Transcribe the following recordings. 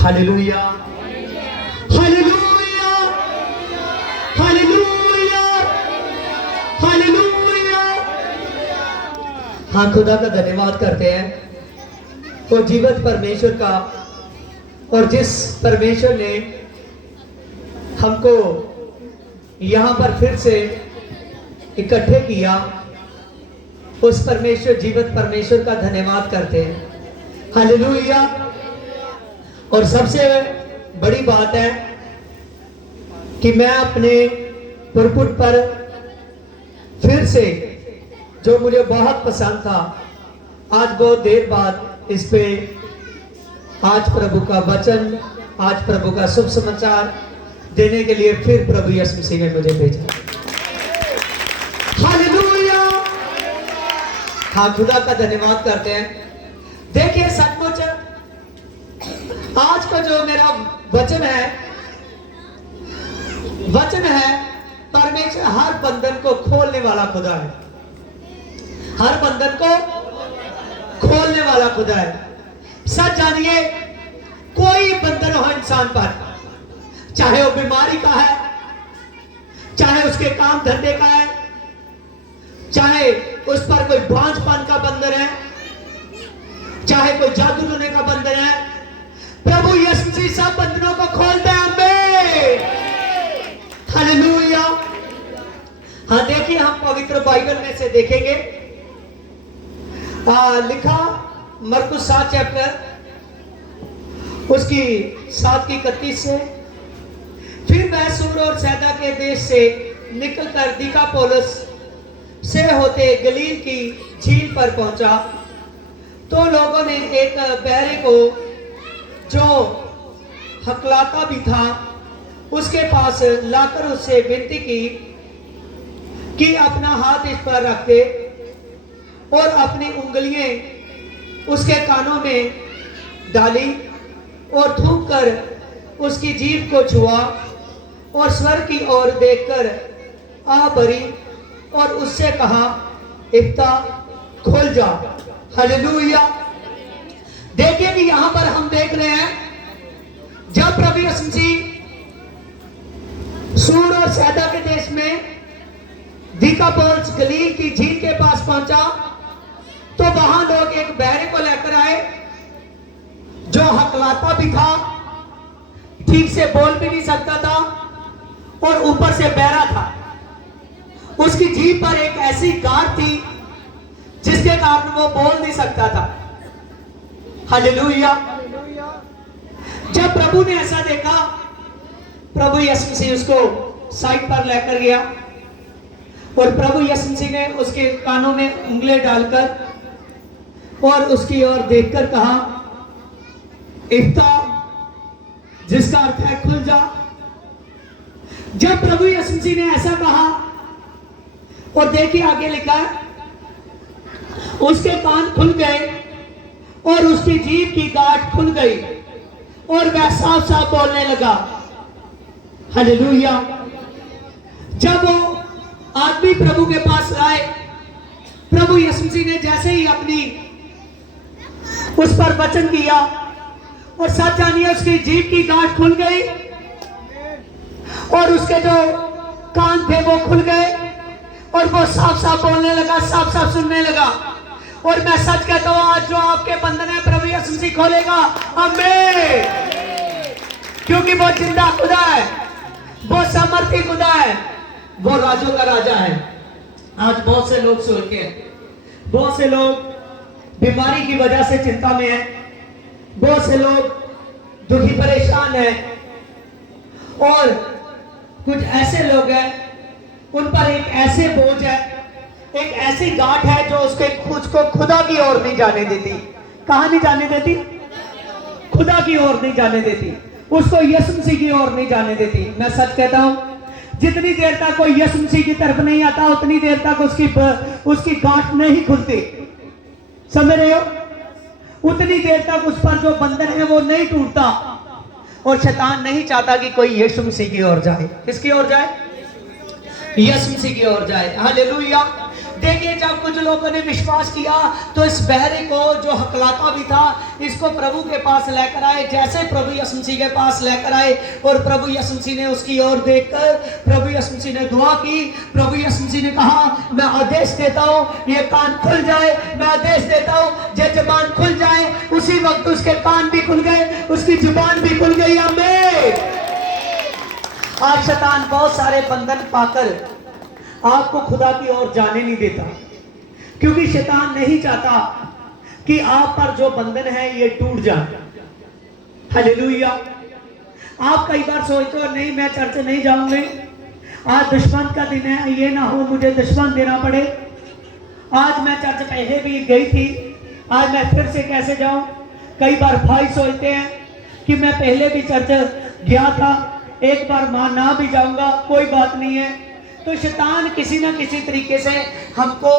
Hallelujah, hallelujah, hallelujah, hallelujah. हाँ, खुदा का धन्यवाद करते हैं वो जीवित परमेश्वर का, और जिस परमेश्वर ने हमको यहाँ पर फिर से इकट्ठे किया, उस परमेश्वर, जीवित परमेश्वर का धन्यवाद करते हैं। हालेलुया। और सबसे बड़ी बात है कि मैं अपने पुरपुट पर फिर से, जो मुझे बहुत पसंद था, आज बहुत देर बाद इस पे आज प्रभु का वचन, आज प्रभु का शुभ समाचार देने के लिए फिर प्रभु यीशु मसीह ने मुझे भेजा। हालेलुया। हाँ, खुदा का धन्यवाद करते हैं। देखिए, सचमुच आज का जो मेरा वचन है परमेश्वर हर बंधन को खोलने वाला खुदा है। हर बंधन को खोलने वाला खुदा है। सच जानिए, कोई बंधन हो इंसान पर, चाहे वो बीमारी का है, चाहे उसके काम धंधे का है, चाहे उस पर कोई बांझपन का बंधन है, चाहे कोई जादू टोने का बंधन है, प्रभु यीशु मसीह सब बंधनों को खोलता है। आमीन, हालेलुया। हाँ, देखिए, हम पवित्र बाइबल में से देखेंगे, लिखा मरकुस 7 चैप्टर उसकी 7 की 31 से। फिर वह सूर और सैदा के देश से निकलकर दिकापोलिस से होते गलील की झील पर पहुंचा, तो लोगों ने एक बहरे को, जो हकलाता भी था, उसके पास लाकर उससे विनती की कि अपना हाथ इस पर रख दे, और अपनी उंगलियां उसके कानों में डाली और थूक कर उसकी जीभ को छुआ, और स्वर्ग की ओर देखकर आ भरी और उससे कहा, इफ्ता, खोल जा। हालेलुया। देखिए कि यहां पर हम देख रहे हैं, जब प्रभु यीशु मसीह सूर और सैदा के देश में दिकापोलिस गलील की झील के पास पहुंचा, तो वहां लोग एक बहरे को लेकर आए, जो हकलाता भी था, ठीक से बोल भी नहीं सकता था, और ऊपर से बहरा था। उसकी जीभ पर एक ऐसी गांठ थी जिसके कारण वो बोल नहीं सकता था। हालेलुया। जब प्रभु ने ऐसा देखा, प्रभु यीशु मसीह उसको साइड पर लेकर गया, और प्रभु यीशु मसीह ने उसके कानों में उंगली डालकर और उसकी ओर देखकर कहा, इफ्ता, जिसका अर्थ है खुल जा। जब प्रभु यीशु मसीह ने ऐसा कहा, और देखिए आगे लिखा है, उसके कान खुल गए और उसकी जीभ की गांठ खुल गई, और वह साफ साफ बोलने लगा। हालेलुया। जब वो आदमी प्रभु के पास आए, प्रभु यीशु मसीह ने जैसे ही अपनी उस पर वचन किया, और सच जानिए, उसकी जीभ की गांठ खुल गई, और उसके जो कान थे वो खुल गए, और वो साफ साफ बोलने लगा, साफ साफ सुनने लगा। और मैं सच कहता हूं, आज जो आपके बंधन है, प्रभु यीशु मसीह खोलेगा। आमीन। क्योंकि वो जिंदा खुदा है, वो सामर्थी खुदा है, वो राजों का राजा है। आज बहुत से लोग सोच के, बहुत से लोग बीमारी की वजह से चिंता में हैं, बहुत से लोग दुखी परेशान हैं, और कुछ ऐसे लोग हैं, उन पर एक ऐसे बोझ है, एक ऐसी गांठ है जो उसके को खुदा की ओर नहीं जाने देती। कहां नहीं जाने देती? खुदा की ओर नहीं जाने देती, उसको यीशु मसीह की ओर नहीं जाने देती। मैं सच कहता हूं, जितनी देर तक कोई यीशु मसीह की तरफ नहीं आता, उतनी देर तक उसकी गांठ नहीं खुलती। समझ रहे हो? उतनी देर तक उस पर जो बंधन है वो नहीं टूटता, और शैतान नहीं चाहता कि कोई यीशु मसीह की ओर जाए। किसकी ओर जाए? यीशु मसीह की ओर जाए। हालेलुया। देखिए जब कुछ लोगों ने विश्वास किया तो इस बहरे को जो हकलाता भी था इसको प्रभु के पास लेकर आए। जैसे प्रभु यीशु मसीह के पास लेकर आए और प्रभु यीशु मसीह ने उसकी ओर देखकर प्रभु यीशु मसीह ने दुआ की। प्रभु यीशु मसीह ने कहा मैं आदेश देता हूँ ये कान खुल जाए, मैं आदेश देता हूँ ये जुबान खुल जाए। उसी वक्त उसके कान भी खुल गए, उसकी जुबान भी खुल गई। आमीन। आज शैतान बहुत सारे बंधन पाकर आपको खुदा की ओर जाने नहीं देता, क्योंकि शैतान नहीं चाहता कि आप पर जो बंधन है ये टूट जाए। हालेलुया। आप कई बार सोचते हो नहीं मैं चर्च नहीं जाऊंगी, आज दुश्मन का दिन है, ये ना हो मुझे दुश्मन देना पड़े। आज मैं चर्च पहले भी गई थी, आज मैं फिर से कैसे जाऊं। कई बार भाई सोचते हैं कि मैं पहले भी चर्च गया था, एक बार माना भी जाऊंगा, कोई बात नहीं है। तो शैतान किसी ना किसी तरीके से हमको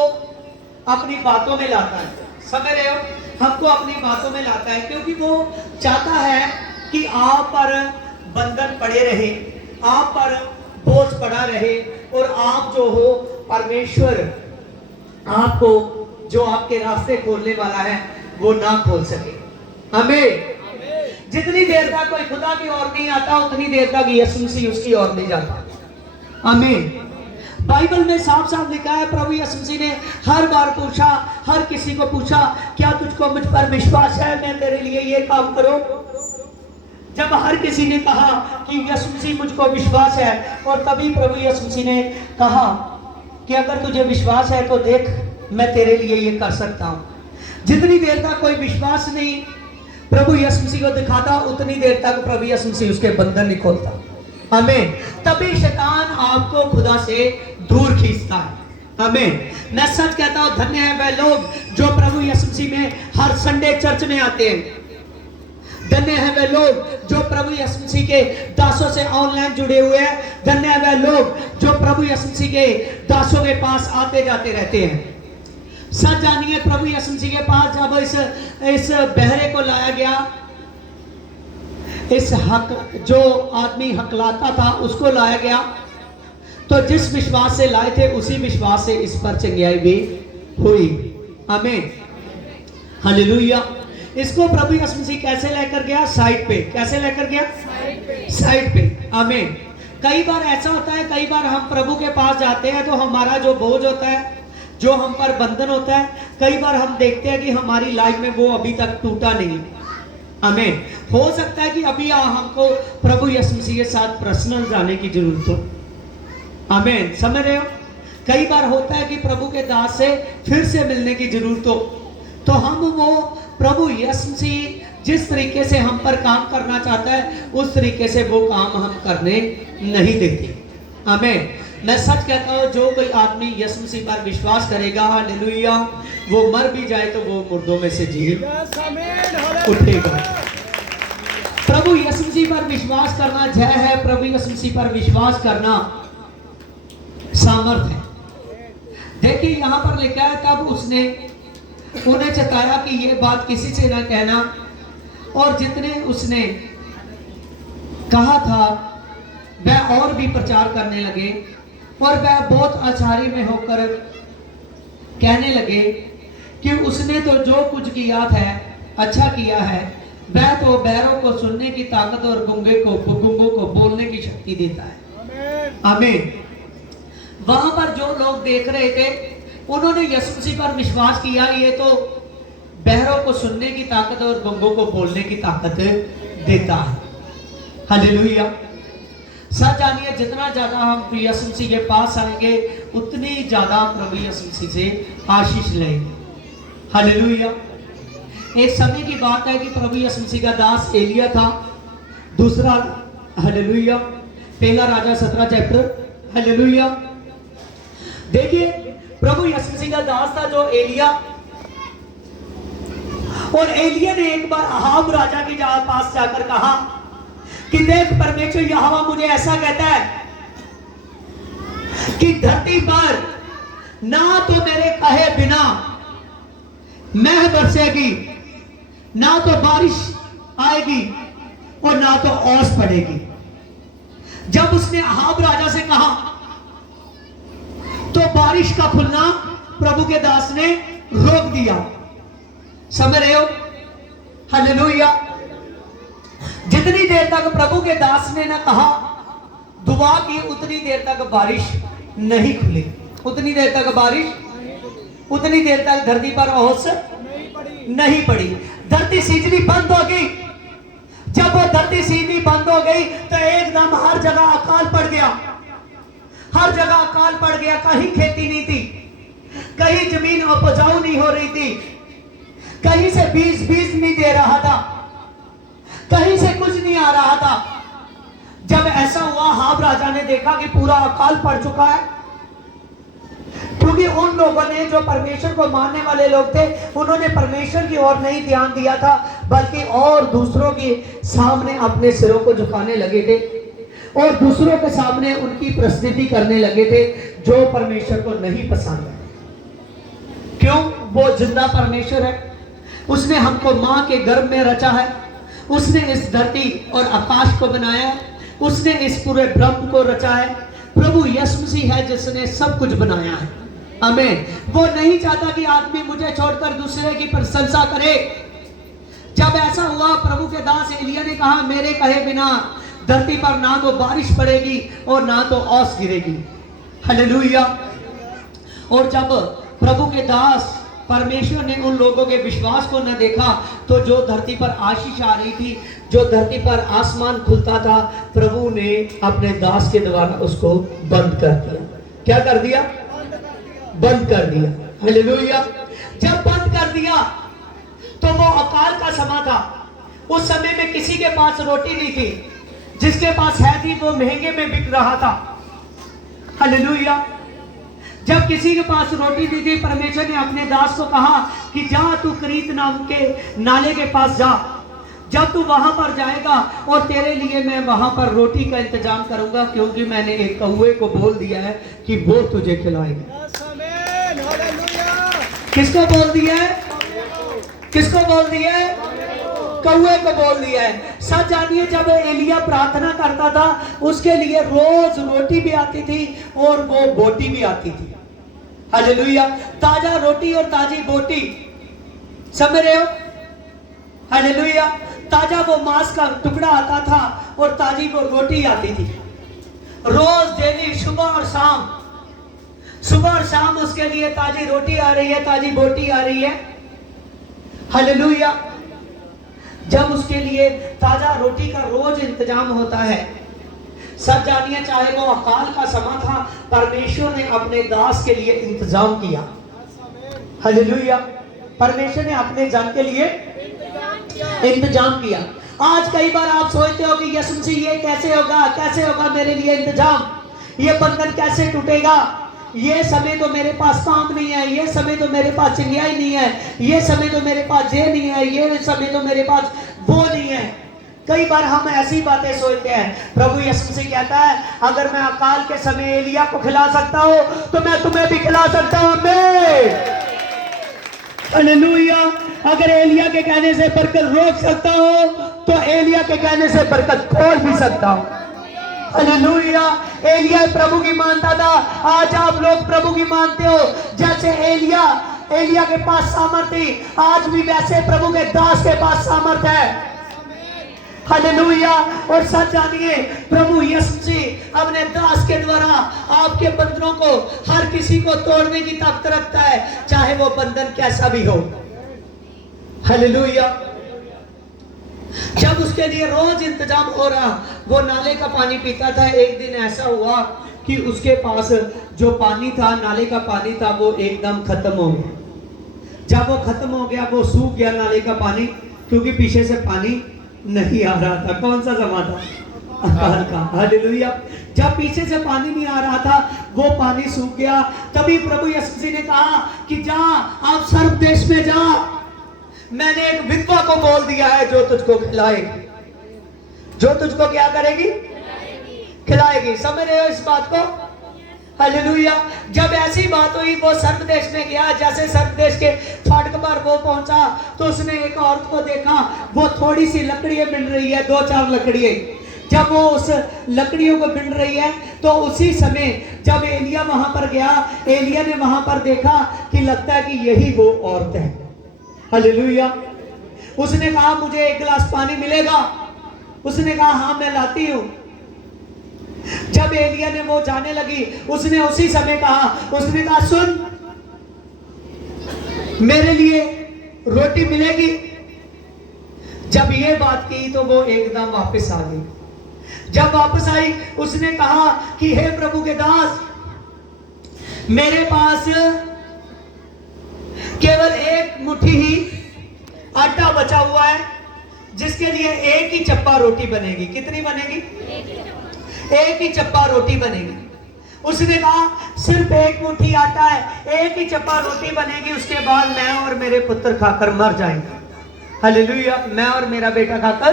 अपनी बातों में लाता है, समझ रहे हो, हमको अपनी बातों में लाता है, क्योंकि वो चाहता है कि आप पर बंधन पड़े रहे, आप पर बोझ पड़ा रहे और आप जो हो परमेश्वर आपको जो आपके रास्ते खोलने वाला है वो ना खोल सके। हमें जितनी देर तक कोई खुदा की ओर नहीं आता उतनी देर तक यीशु मसीह उसकी ओर नहीं जाता। आमीन। बाइबल में साफ साफ लिखा है, प्रभु यीशु मसीह ने हर बार पूछा, हर किसी को पूछा क्या तुझको मुझ पर विश्वास है, मैं तेरे लिए ये काम करूं। जब हर किसी ने कहा कि यीशु मसीह मुझको विश्वास है, और तभी प्रभु यीशु मसीह ने कहा कि अगर तुझे विश्वास है तो देख मैं तेरे लिए ये कर सकता हूं। जितनी देर तक कोई विश्वास नहीं प्रभु यीशु मसीह को दिखाता उतनी देर तक प्रभु यीशु मसीह उसके बंधन नहीं खोलता। आमीन। तभी शैतान आपको खुदा से दूर खींचता है। आमीन। मैं सच कहता हूं धन्य है वह लोग जो प्रभु यीशु मसीह में हर संडे चर्च में आते हैं। धन्य है वह लोग जो प्रभु यीशु मसीह के दासों से ऑनलाइन जुड़े हुए हैं। धन्य है वह लोग जो प्रभु यीशु मसीह के दासों के पास आते जाते रहते हैं। सच जानिए प्रभु यीशु मसीह के पास जब इस बहरे को लाया गया, इस हक जो आदमी हकलाता था उसको लाया गया, तो जिस विश्वास से लाए थे उसी विश्वास से इस पर चंगाई भी हुई। आमीन। हालेलुया। इसको प्रभु यीशु मसीह कैसे लेकर गया? साइड पे। कैसे लेकर गया? साइड पे। आमीन। कई बार ऐसा होता है, कई बार हम प्रभु के पास जाते हैं तो हमारा जो बोझ होता है, जो हम पर बंधन होता है, कई बार हम देखते हैं कि हमारी लाइफ में वो अभी तक टूटा नहीं। आमीन। हो सकता है कि अभी हमको प्रभु यीशु मसीह के साथ पर्सनल जाने की जरूरत हो। आमीन। समझ रहे हो? कई बार होता है कि प्रभु के दास से फिर से मिलने की जरूरत हो, तो हम वो प्रभु यीशु मसीह जिस तरीके से हम पर काम करना चाहता है उस तरीके से वो काम हम करने नहीं देते। आमीन। मैं सच कहता हूँ जो कोई आदमी यीशु मसीह पर विश्वास करेगा, हालेलुया, वो मर भी जाए तो वो मुर्दों में से जी उठेगा। प्रभु यीशु मसीह पर विश्वास करना जय है, प्रभु यीशु मसीह पर विश्वास करना सामर्थ है। देखिए यहाँ पर लिखा है तब उसने उन्हें चेताया कि ये बात किसी से ना कहना, और जितने उसने कहा था वह और भी प्रचार करने लगे, और वह बहुत आश्चर्य में होकर कहने लगे कि उसने तो जो कुछ किया है अच्छा किया है, वह तो बहरों को सुनने की ताकत और गूंगों को बोलने की शक्ति देता है। आमीन। वहां पर जो लोग देख रहे थे उन्होंने यीशु मसीह पर विश्वास किया, ये तो बहरों को सुनने की ताकत और गूंगों को बोलने की ताकत देता है। हालेलुया। सच जानिए जितना ज्यादा हम यीशु मसीह के पास आएंगे उतनी ज्यादा प्रभु यीशु मसीह से आशीष लेंगे। हालेलुया। एक समय की बात है कि प्रभु यीशु मसीह का दास एलिया था। दूसरा, हालेलुया, पहला राजा 17 चैप्टर। हालेलुया। देखिए प्रभु यीशु मसीह का दास था जो एलिया, और एलिया ने एक बार अहाब राजा के पास जाकर कहा कि देख परमेश्वर यहोवा मुझे ऐसा कहता है कि धरती पर ना तो मेरे कहे बिना मेघ बरसेगी, ना तो बारिश आएगी, और ना तो ओस पड़ेगी। जब उसने अहाब राजा से कहा तो बारिश का खुलना प्रभु के दास ने रोक दिया। समझ रहे हो? हालेलुया। जितनी देर तक प्रभु के दास ने ना कहा दुआ की, उतनी देर तक बारिश नहीं खुली। उतनी देर तक बारिश, उतनी देर तक धरती पर ओस नहीं पड़ी। धरती सीजनी बंद हो गई। जब वो धरती सीजनी बंद हो गई तो एकदम हर जगह अकाल पड़ गया। हर जगह अकाल पड़ गया। कहीं खेती नहीं थी, कहीं जमीन उपजाऊ नहीं हो रही थी, कहीं से बीज नहीं दे रहा था, कहीं से कुछ नहीं आ रहा था। जब ऐसा हुआ, हाब राजा ने देखा कि पूरा अकाल पड़ चुका है, क्योंकि उन लोगों ने जो परमेश्वर को मानने वाले लोग थे, उन्होंने परमेश्वर की ओर नहीं ध्यान दिया था, बल्कि और दूसरों के सामने अपने सिरों को झुकाने लगे थे और दूसरों के सामने उनकी प्रस्तुति करने लगे थे, जो परमेश्वर को नहीं पसंद है। क्यों? वो जिंदा परमेश्वर है। उसने हमको मां के गर्भ में रचा है। उसने इस धरती और आकाश को बनाया है। उसने इस पूरे ब्रह्म को रचा है। प्रभु यीशु मसीह है जिसने सब कुछ बनाया है। आमीन। वो नहीं चाहता कि आदमी मुझे छोड़कर दूसरे की प्रशंसा करे। जब ऐसा हुआ, प्रभु के दास एलिय्याह ने कहा, मेरे कहे बिना धरती पर ना तो बारिश पड़ेगी और ना तो ओस गिरेगी। हालेलुया। और जब प्रभु के दास परमेश्वर ने उन लोगों के विश्वास को न देखा, तो जो धरती पर आशीष आ रही थी, जो धरती पर आसमान खुलता था, प्रभु ने अपने दास के द्वारा उसको बंद कर दिया। क्या कर दिया? बंद कर दिया। हालेलुया। जब बंद कर दिया तो वो अकाल का समय था। उस समय में किसी के पास रोटी नहीं थी, जिसके पास है थी वो महंगे में बिक रहा था। हालेलुया। जब किसी के पास रोटी दी थी, परमेश्वर ने अपने दास को कहा कि जा तू करीत नाम के नाले के पास जा। जब तू वहां पर जाएगा और तेरे लिए मैं वहां पर रोटी का इंतजाम करूंगा, क्योंकि मैंने एक कौवे को बोल दिया है कि वो तुझे खिलाएगा। किसको बोल दिया है? किसको बोल दिया है? कौवे को बोल दिया है। सच जानिए, जब एलिय्याह प्रार्थना करता था, उसके लिए रोज रोटी भी आती थी और वो बोटी भी आती थी। हालेलुया। ताजा रोटी और ताजी बोटी, समझ रहे हो? हालेलुया। ताजा वो मांस का टुकड़ा आता था और ताजी वो रोटी आती थी। रोज डेली सुबह और शाम, सुबह और शाम उसके लिए ताजी रोटी आ रही है, ताजी बोटी आ रही है। हालेलुया। जब उसके लिए ताजा रोटी का रोज इंतजाम होता है, सब जानिए, चाहे वो अकाल का समय था, परमेश्वर ने अपने दास के लिए इंतजाम किया। हालेलुया। परमेश्वर ने अपने जन के लिए इंतजाम किया। आज कई बार आप सोचते हो कि यीशु मसीह ये कैसे होगा, कैसे होगा मेरे लिए इंतजाम, ये बंधन कैसे टूटेगा, ये समय तो मेरे पास काम नहीं है, ये समय तो मेरे पास चिंगाई नहीं है, ये समय तो मेरे पास ये नहीं है, ये समय तो मेरे पास वो नहीं है। कई बार हम ऐसी बातें सोचते हैं। प्रभु यीशु मसीह कहता है, अगर मैं अकाल के समय एलिय्याह को खिला सकता हूं तो मैं तुम्हें भी खिला सकता हूं। हालेलुया। अगर एलिय्याह के कहने से बरकत रोक सकता हूं तो एलिय्याह के कहने से बरकत खोल भी सकता हूं। हालेलुया। एलिय्याह प्रभु की मानता था, आज आप लोग प्रभु की मानते हो। जैसे एलिय्याह के पास सामर्थ थी, आज भी वैसे प्रभु के दास के पास सामर्थ है। हालेलुया। और सच जानिए, प्रभु यीशु मसीह अपने दास के द्वारा आपके बंधनों को, हर किसी को तोड़ने की ताकत रखता है, चाहे वो बंधन कैसा भी हो। हालेलुया। जब उसके लिए रोज इंतजाम हो रहा, वो नाले का पानी पीता था। एक दिन ऐसा हुआ कि उसके पास जो पानी था, नाले का पानी था, वो एकदम खत्म हो गया। जब वो खत्म हो गया, वो सूख गया नाले का पानी, क्योंकि पीछे से पानी नहीं आ रहा था। कौन सा जमा था? अकाल का। हालेलुया। जब पीछे से पानी नहीं आ रहा था, वो पानी सूख गया। तभी प्रभु यीशु मसीह ने कहा कि जा, आप सर्व देश में जा, मैंने एक विधवा को बोल दिया है जो तुझको खिलाएगी। जो तुझको क्या करेगी? खिलाएगी। समझ रहे हो इस बात को? हालेलुया। जब ऐसी बात हुई, वो सर्व देश में गया। जैसे सर्व देश के फाटक पर वो पहुंचा तो उसने एक औरत को देखा, वो थोड़ी सी लकड़ियां बिन रही है, 2-4 लकड़ियां। जब वो उस लकड़ियों को बिन रही है तो उसी समय जब एलिया वहां पर गया, एलिया ने वहां पर देखा कि लगता है कि यही वो औरत है। हालेलुया। उसने कहा मुझे एक गिलास पानी मिलेगा? उसने कहा हाँ मैं लाती हूं। जब एलिया ने वो जाने लगी, उसने उसी समय कहा, उसने कहा सुन, मेरे लिए रोटी मिलेगी? जब ये बात की तो वो एकदम वापस आ गई। जब वापस आई, उसने कहा कि हे प्रभु के दास, मेरे पास केवल एक मुट्ठी ही आटा बचा हुआ है, जिसके लिए एक ही चप्पा रोटी बनेगी। कितनी बनेगी? एक ही चप्पा रोटी बनेगी। उसने कहा सिर्फ एक मुट्ठी आटा है, एक ही चप्पा रोटी बनेगी, उसके बाद मैं और मेरे पुत्र खाकर मर जाएंगे। हालेलुया। मैं और मेरा बेटा खाकर।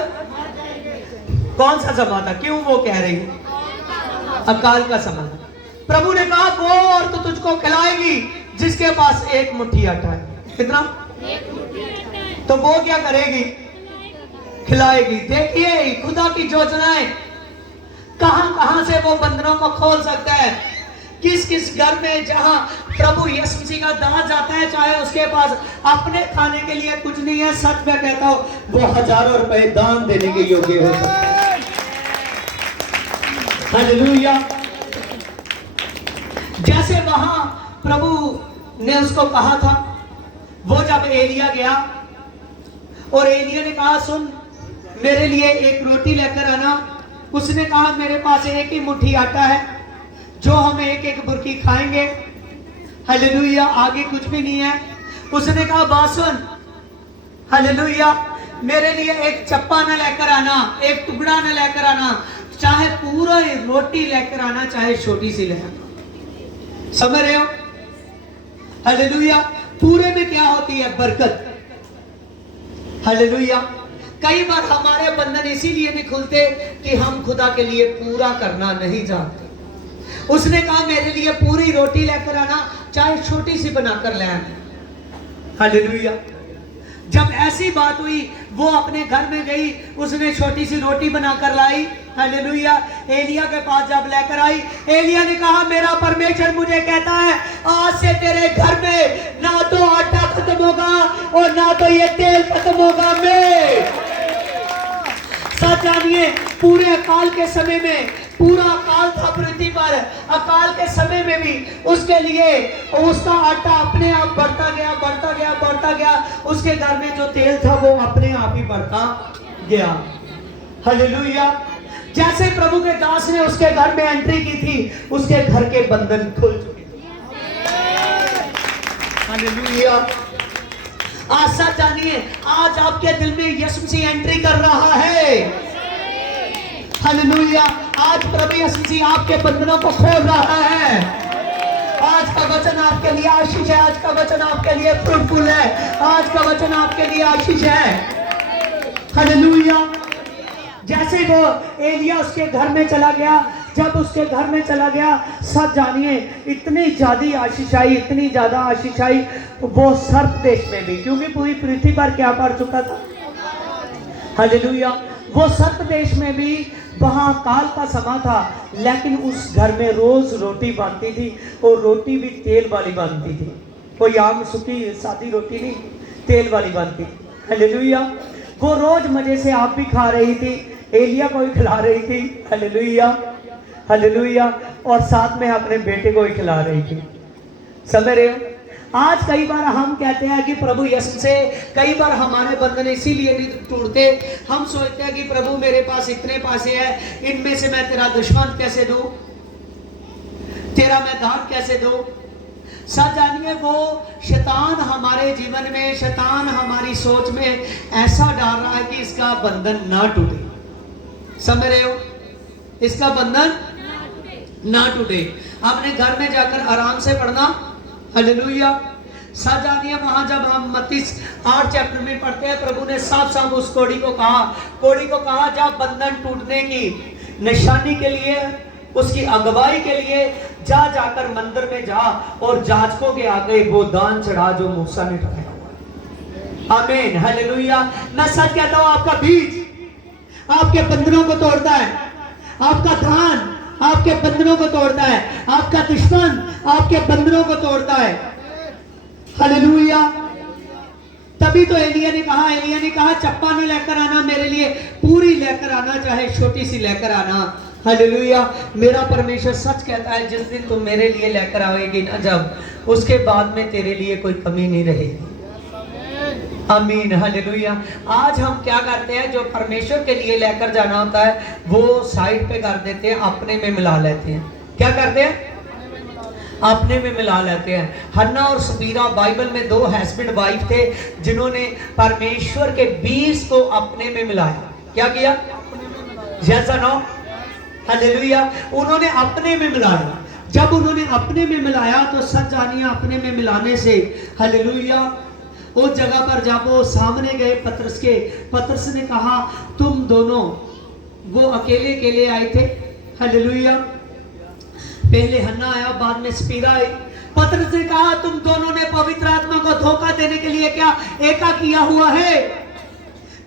कौन सा समय था? क्यों वो कह रही है? अकाल का समय। प्रभु ने कहा वो और तो तुझको खिलाएगी जिसके पास एक मुट्ठी आटा है। कितना? तो वो क्या करेगी? खिलाएगी। देखिए खुदा की योजनाएं कहां कहां से वो बंधनों को खोल सकता है। किस किस घर में जहां प्रभु यीशु मसीह का दान जाता है, चाहे उसके पास अपने खाने के लिए कुछ नहीं है, सच में कहता हूं वो हजारों रुपए दान देने के योग्य हो सकता है। हालेलुया। जैसे वहां प्रभु ने उसको कहा था, वो जब एलिया गया और एलिया ने कहा सुन, मेरे लिए एक रोटी लेकर आना। उसने कहा मेरे पास एक ही मुट्ठी आटा है, जो हम एक एक बुर्की खाएंगे। हालेलुया। आगे कुछ भी नहीं है। उसने कहा बात सुन, हालेलुया, मेरे लिए एक चप्पा न लेकर आना, एक टुकड़ा न लेकर आना, चाहे पूरा रोटी लेकर आना, चाहे छोटी सी लेकर। समझ रहे हो? हालेलुया। पूरे में क्या होती है? बरकत। हालेलुया। कई बार हमारे बंधन इसीलिए नहीं खुलते कि हम खुदा के लिए पूरा करना नहीं जानते। उसने कहा मेरे लिए पूरी रोटी लेकर आना, चाहे छोटी सी बनाकर ले आना। हालेलुया। जब ऐसी बात हुई, वो अपने घर में गई, उसने छोटी सी रोटी बनाकर लाई। हालेलुया। एलिया के पास जब लेकर आई, एलिया ने कहा मेरा परमेश्वर मुझे कहता है आज से तेरे घर में ना तो आटा खत्म होगा और ना तो ये तेल खत्म होगा। मैं सच जानिए, पूरे अकाल के समय में, पूरा अकाल था पृथ्वी पर, अकाल के समय में भी उसके लिए उसका आटा अपने आप बढ़ता गया, बढ़ता गया, बढ़ता गया। उसके घर में जो तेल था वो अपने आप ही बढ़ता गया। हालेलुया। जैसे प्रभु के दास ने उसके घर में एंट्री की थी, उसके घर के बंधन खुल चुके थे। हालेलुया। आज सच जानिए, आज आपके दिल में यीशु मसीह एंट्री कर रहा है। हालेलुया। आज प्रभु यीशु मसीह आपके बंधनों को खोल रहा है। आज का वचन आपके लिए आशीष है। आज का वचन आपके लिए फ्रूटफुल है। आज का वचन आपके लिए आशीष है। हालेलुया। जैसे वो एलिया उसके घर में चला गया, जब उसके घर में चला गया, सब जानिए इतनी ज्यादा आशीष आई, इतनी ज्यादा आशीष आई, तो वो सर्प देश में भी, क्योंकि पूरी पृथ्वी पर क्या पड़ चुका था? हालेलुया। वो सर्प देश में भी वहाँ काल का समय था, लेकिन उस घर में रोज रोटी बनती थी, और रोटी भी तेल वाली बनती थी। कोई आम सूखी सादी रोटी नहीं, तेल वाली बनती थी। हालेलुया। वो रोज मजे से आप भी खा रही थी, एलिया को भी खिला रही थी। हालेलुया। हालेलुया। और साथ में अपने बेटे को ही खिला रही थी। समझ रहे हो? आज कई बार हम कहते हैं कि प्रभु यीशु से, कई बार हमारे बंधन इसीलिए नहीं टूटते, हम सोचते हैं कि प्रभु मेरे पास इतने पैसे हैं, इनमें से मैं तेरा दुश्मन कैसे दूं, तेरा मैं दान कैसे दूं। सच जानिए, वो शैतान हमारे जीवन में, शैतान हमारी सोच में ऐसा डाल रहा है कि इसका बंधन ना टूटे। समझ रहे हो? इसका बंधन ना टूटे। अपने घर में जाकर आराम से पढ़ना। हालेलुया। सच जानिए, वहां जब हम मत्ती 8 चैप्टर में पढ़ते हैं, प्रभु ने साफ साफ उस कोड़ी को कहा जब बंधन टूटने की निशानी के लिए, उसकी अगुवाई के लिए जाकर मंदिर में जा और जाजकों के आगे वो दान चढ़ा जो मूसा ने ठहराया हुआ। आमीन। हालेलुया। मैं सच कहता हूं, आपका बीज आपके बंधनों को तोड़ता है, आपका दान आपके बंधनों को तोड़ता है, आपका दुश्मन आपके बंधनों को तोड़ता है। हालेलुया। तभी तो एलिया ने कहा चप्पा न लेकर आना मेरे लिए, पूरी लेकर आना, चाहे छोटी सी लेकर आना। हालेलुया। मेरा परमेश्वर सच कहता है, जिस दिन तुम मेरे लिए लेकर आएगी ना, जब, उसके बाद में तेरे लिए कोई कमी नहीं रहेगी। आमीन। हालेलुया। आज हम क्या करते हैं, जो परमेश्वर के लिए लेकर जाना होता है वो साइड पे कर देते हैं, अपने में मिला लेते हैं। क्या करते हैं? अपने में मिला लेते हैं। हन्ना और सपीरा बाइबल में दो हस्बैंड वाइफ थे जिन्होंने परमेश्वर के बीज को अपने में मिलाया। क्या किया? जैसा नो। हालेलुया। उन्होंने अपने में मिलाया। जब उन्होंने अपने में मिलाया तो सच जानिए, अपने में मिलाने से, हालेलुया, उस जगह पर जब वो सामने गए पतरस ने कहा तुम दोनों, वो अकेले अकेले आए थे। हालेलुया। पहले हन्ना आया, बाद में सपीरा आई। पतरस ने कहा तुम दोनों ने पवित्र आत्मा को धोखा देने के लिए क्या एका किया हुआ है?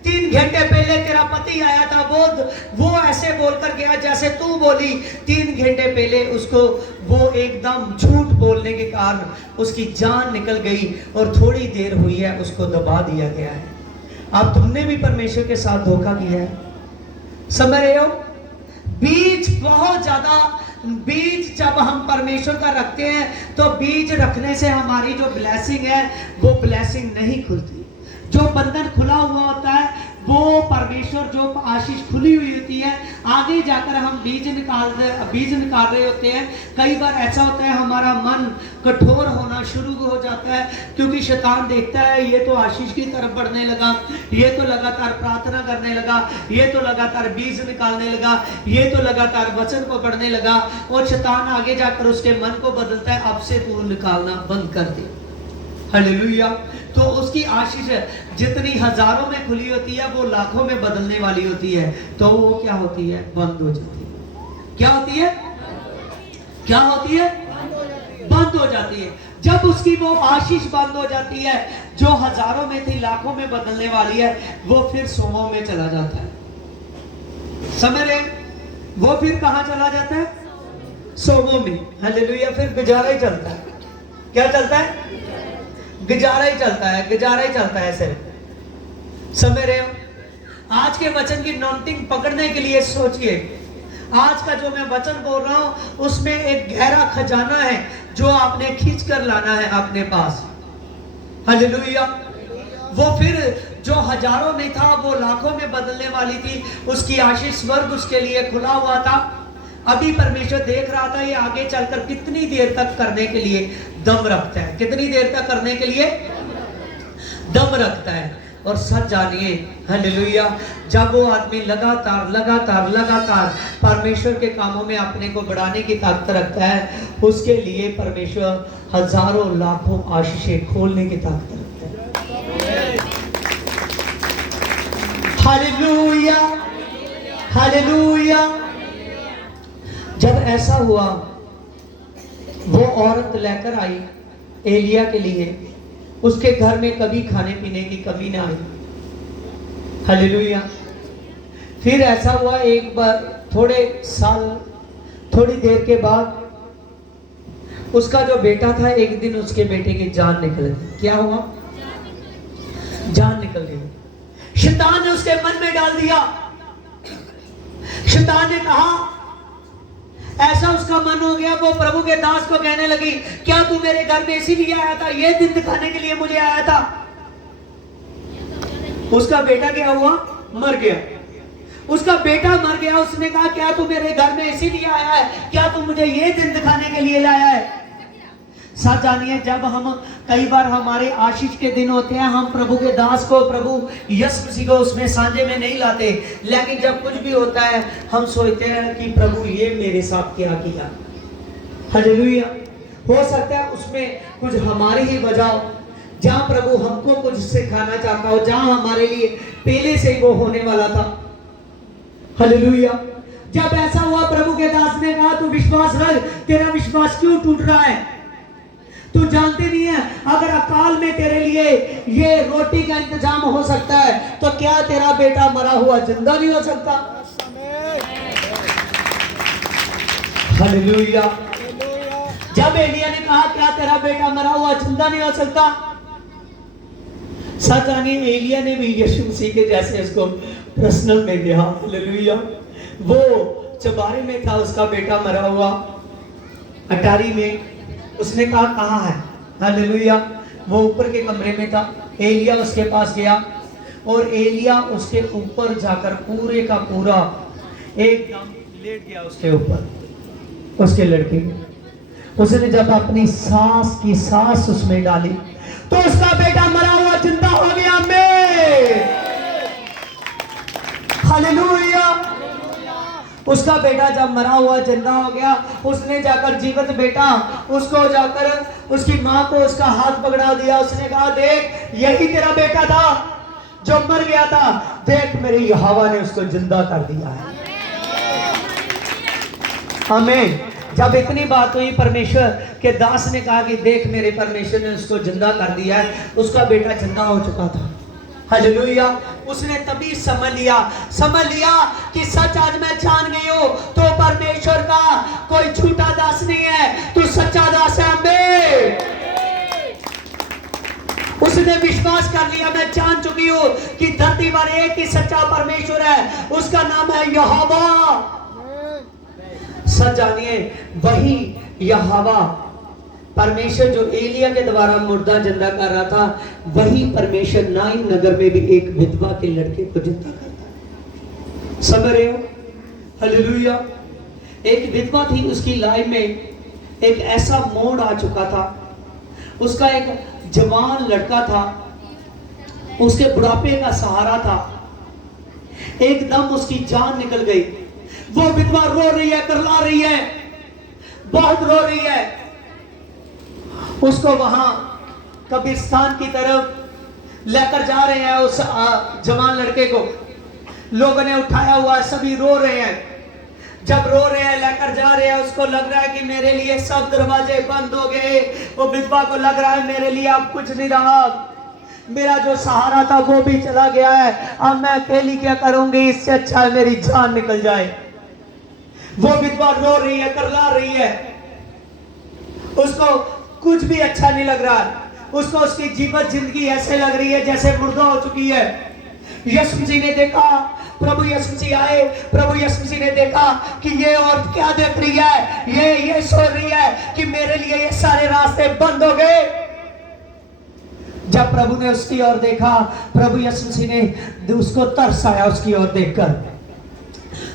3 घंटे पहले तेरा पति आया था, वो ऐसे बोलकर गया जैसे तू बोली। 3 घंटे पहले उसको वो एकदम झूठ बोलने के कारण उसकी जान निकल गई और थोड़ी देर हुई है उसको दबा दिया गया है। अब तुमने भी परमेश्वर के साथ धोखा किया है। समझ रहे हो? बीज बहुत ज्यादा, बीज जब हम परमेश्वर का रखते हैं तो बीज रखने से हमारी जो ब्लेसिंग है वो ब्लेसिंग नहीं खुलती। जो बंधन खुला हुआ होता है वो परमेश्वर, जो आशीष खुली हुई होती है, आगे जाकर हम बीज निकाल रहे होते हैं। कई बार ऐसा होता है हमारा मन कठोर होना शुरू हो जाता है, क्योंकि शैतान देखता है ये तो आशीष की तरफ बढ़ने लगा, ये तो लगातार प्रार्थना करने लगा, ये तो लगातार बीज निकालने लगा, ये तो लगातार वचन को पढ़ने लगा, और शैतान आगे जाकर उसके मन को बदलता है, अब से तू निकालना बंद कर दे। हालेलुया। तो उसकी आशीष जितनी हजारों में खुली होती है वो लाखों में बदलने वाली होती है, तो वो क्या होती है? बंद हो जाती है। क्या होती है? क्या होती है? बंद हो जाती है। जब उसकी वो आशीष बंद हो जाती है जो हजारों में थी लाखों में बदलने वाली है, वो फिर सौों में चला जाता है। समझ रहे? वो फिर कहां चला जाता है? सौों में। हालेलुया। फिर गुजारा ही चलता है। क्या चलता है? गुजारा ही चलता है, गुजारा ही चलता है सिर्फ। समझ रहे हो? आज के वचन की नोटिंग पकड़ने के लिए सोचिए, आज का जो मैं वचन बोल रहा हूं उसमें एक गहरा खजाना है जो आपने खींच कर लाना है अपने पास। हालेलुया। वो फिर जो हजारों में था वो लाखों में बदलने वाली थी, उसकी आशीष स्वर्ग उसके लिए खुला हुआ था। अभी परमेश्वर देख रहा था ये आगे चलकर कितनी देर तक करने के लिए दम रखता है, कितनी देर तक करने के लिए दम रखता है। और सच जानिए, हालेलुया, जब वो आदमी लगातार लगातार लगातार परमेश्वर के कामों में अपने को बढ़ाने की ताकत रखता है, उसके लिए परमेश्वर हजारों लाखों आशीषें खोलने की ताकत रखता है। हालेलुया। हालेलुया। जब ऐसा हुआ, वो औरत लेकर आई एलिया के लिए, उसके घर में कभी खाने पीने की कमी ना आई। हालेलुया। फिर ऐसा हुआ एक बार, थोड़ी देर के बाद उसका जो बेटा था, एक दिन उसके बेटे की जान निकल गई। क्या हुआ? जान निकल गई। शैतान ने उसके मन में डाल दिया। शैतान ने कहा, ऐसा उसका मन हो गया, वो प्रभु के दास को कहने लगी, क्या तू मेरे घर में इसीलिए आया था? ये दिन दिखाने के लिए मुझे आया था? उसका बेटा क्या हुआ? मर गया। उसका बेटा मर गया। उसने कहा, क्या तू मेरे घर में इसीलिए आया है? क्या तू मुझे ये दिन दिखाने के लिए लाया है? सच जानिए, जब हम कई बार हमारे आशीष के दिन होते हैं, हम प्रभु के दास को, प्रभु यीशु मसीह को उसमें सांझे में नहीं लाते, लेकिन जब कुछ भी होता है हम सोचते हैं कि प्रभु ये मेरे साथ क्या किया। हालेलुया। हो सकता है उसमें कुछ हमारी ही वजह हो, जहां प्रभु हमको कुछ सिखाना चाहता हो, जहां हमारे लिए पहले से ही वो होने वाला था। हालेलुया। जब ऐसा हुआ, प्रभु के दास ने कहा, तू विश्वास रख, तेरा विश्वास क्यों टूट रहा है? तू जानते नहीं है, अगर अकाल में तेरे लिए ये रोटी का इंतजाम हो सकता है, तो क्या तेरा बेटा मरा हुआ जिंदा नहीं हो सकता? हालेलुया। जब एलिया ने कहा क्या तेरा बेटा मरा हुआ जिंदा नहीं हो सकता, सच जानिए एलिया ने भी यीशु मसीह के जैसे उसको पर्सनल में दिया। हालेलुया। वो चबारे में था, उसका बेटा मरा हुआ अटारी में, उसने कहा कहाँ है। हालेलुया। वो ऊपर के कमरे में था, एलिया उसके पास गया और एलिया उसके ऊपर जाकर पूरे का पूरा एकदम लेट गया उसके ऊपर, उसके लड़के में। उसने जब अपनी सांस की सांस उसमें डाली तो उसका बेटा मरा हुआ जिंदा हो गया। मैं हालेलुया। उसका बेटा जब मरा हुआ जिंदा हो गया, उसने जाकर जीवित बेटा उसको जाकर उसकी माँ को उसका हाथ पकड़ा दिया। उसने कहा देख यही तेरा बेटा था जो मर गया था, देख मेरी यहोवा ने उसको जिंदा कर दिया है। आमीन। जब इतनी बात हुई, परमेश्वर के दास ने कहा कि देख मेरे परमेश्वर ने उसको जिंदा कर दिया है, उसका बेटा जिंदा हो चुका था। हालेलुया। उसने तभी समझ लिया कि सच आज मैं जान गई हूं तो परमेश्वर का कोई झूठा दास नहीं है, तू सच्चा दास है। आमीन। उसने विश्वास कर लिया, मैं जान चुकी हूं कि धरती पर एक ही सच्चा परमेश्वर है, उसका नाम है यहोवा। सच जानिए वही यहोवा परमेश्वर जो एलिया के द्वारा मुर्दा जिंदा कर रहा था, वही परमेश्वर नाइन नगर में भी एक विधवा के लड़के को जिंदा करता है। समझ रहे हो? हालेलुया। एक विधवा थी, उसकी लाइफ में एक ऐसा मोड़ आ चुका था, उसका एक जवान लड़का था, उसके बुढ़ापे का सहारा था, एकदम उसकी जान निकल गई। वो विधवा रो रही है, करला रही है, बहुत रो रही है। उसको वहां कब्रिस्तान की तरफ लेकर जा रहे हैं, उस जवान लड़के को लोगों ने उठाया हुआ, सभी रो रहे हैं। जब रो रहे हैं, लेकर जा रहे हैं, उसको लग रहा है कि मेरे लिए सब दरवाजे बंद हो गए। वो विधवा को लग रहा है मेरे लिए अब कुछ नहीं रहा, मेरा जो सहारा था वो भी चला गया है, अब मैं अकेली क्या करूंगी, इससे अच्छा है मेरी जान निकल जाए। वो विधवा रो रही है, करला रही है, उसको कुछ भी अच्छा नहीं लग रहा है, उसको उसकी जीवित जिंदगी ऐसे लग रही है जैसे मुर्दा हो चुकी है। यीशु मसीह ने देखा, प्रभु यीशु मसीह आए, प्रभु यीशु मसीह ने देखा कि ये औरत क्या देख रही है, ये सोच रही है कि मेरे लिए ये सारे रास्ते बंद हो गए। जब प्रभु ने उसकी ओर देखा, प्रभु यीशु मसीह ने उसको तरस आया उसकी ओर देखकर।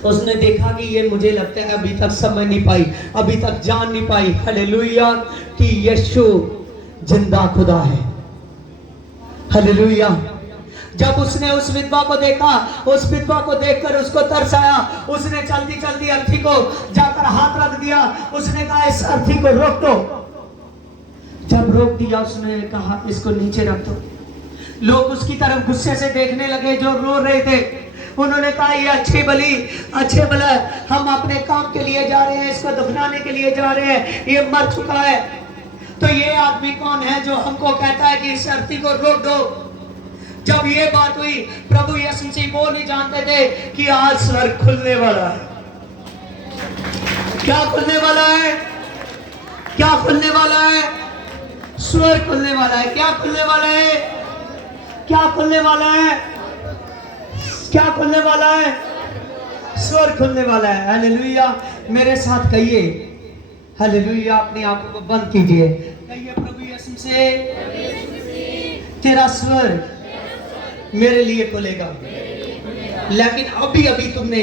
उसने देखा कि ये मुझे लगता है अभी तक समझ नहीं पाई, अभी तक जान नहीं पाई, हालेलुया, कि यीशु जिंदा खुदा है। हालेलुया। जब उसने उस विधवा को देखा, उस विधवा को देखकर उसको तरस आया, उसने जल्दी जल्दी अर्थी को जाकर हाथ रख दिया। उसने कहा इस अर्थी को रोक दो। जब रोक दिया, उसने कहा इसको नीचे रख दो। लोग उसकी तरफ गुस्से से देखने लगे जो रो रहे थे। उन्होंने कहा ये अच्छे भला हम अपने काम के लिए जा रहे हैं, इसको दफनाने के लिए जा रहे हैं, ये मर चुका है, तो ये आदमी कौन है जो हमको कहता है कि इस अर्थी को रोक दो। जब ये बात हुई, प्रभु यीशु मसीह वो नहीं जानते थे कि आज स्वर्ग खुलने वाला है। क्या खुलने वाला है? क्या खुलने वाला है? स्वर्ग खुलने वाला है। क्या खुलने वाला है? क्या खुलने वाला है? क्या खुलने वाला है? स्वर्ग खुलने वाला है। हालेलुया। मेरे साथ कहिए हालेलुया। अपनी आंखों को बंद कीजिए, कहिए प्रभु यीशु से तेरा स्वर्ग मेरे लिए खुलेगा। लेकिन अभी अभी तुमने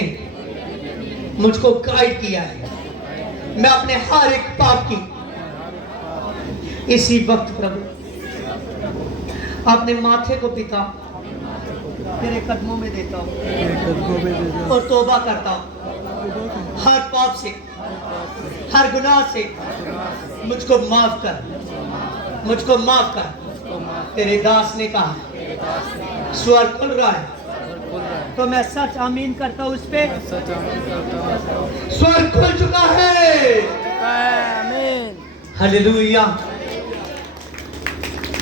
मुझको गाइड किया है, मैं अपने हर एक पाप की इसी वक्त प्रभु अपने माथे को पिता तेरे कदमों में देता हूँ और तौबा करता हूँ हर पाप से, हर गुनाह से। मुझको माफ कर, मुझको माफ कर। तेरे दास ने कहा स्वर्ग खुल रहा है, तो मैं सच आमीन करता हूँ। उस पे स्वर्ग खुल चुका है। Hallelujah,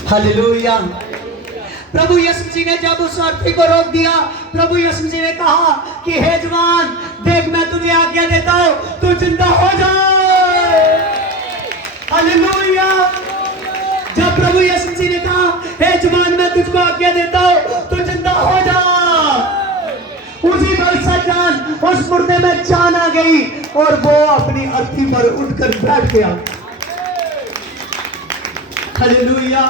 hallelujah. प्रभु यीशु मसीह ने जब उस अर्थी को रोक दिया, प्रभु यीशु मसीह ने कहा कि हे जवान, देख मैं तुझे आज्ञा देता हूं, तू जिंदा हो जा। हालेलुया। जब प्रभु यीशु मसीह ने कहा हे जवान मैं तुझको आज्ञा देता हूं, तू जिंदा हो जा, उसी पल सजान उस मुर्दे में जान आ गई और वो अपनी अर्थी पर उठकर बैठ गया। हालेलुया।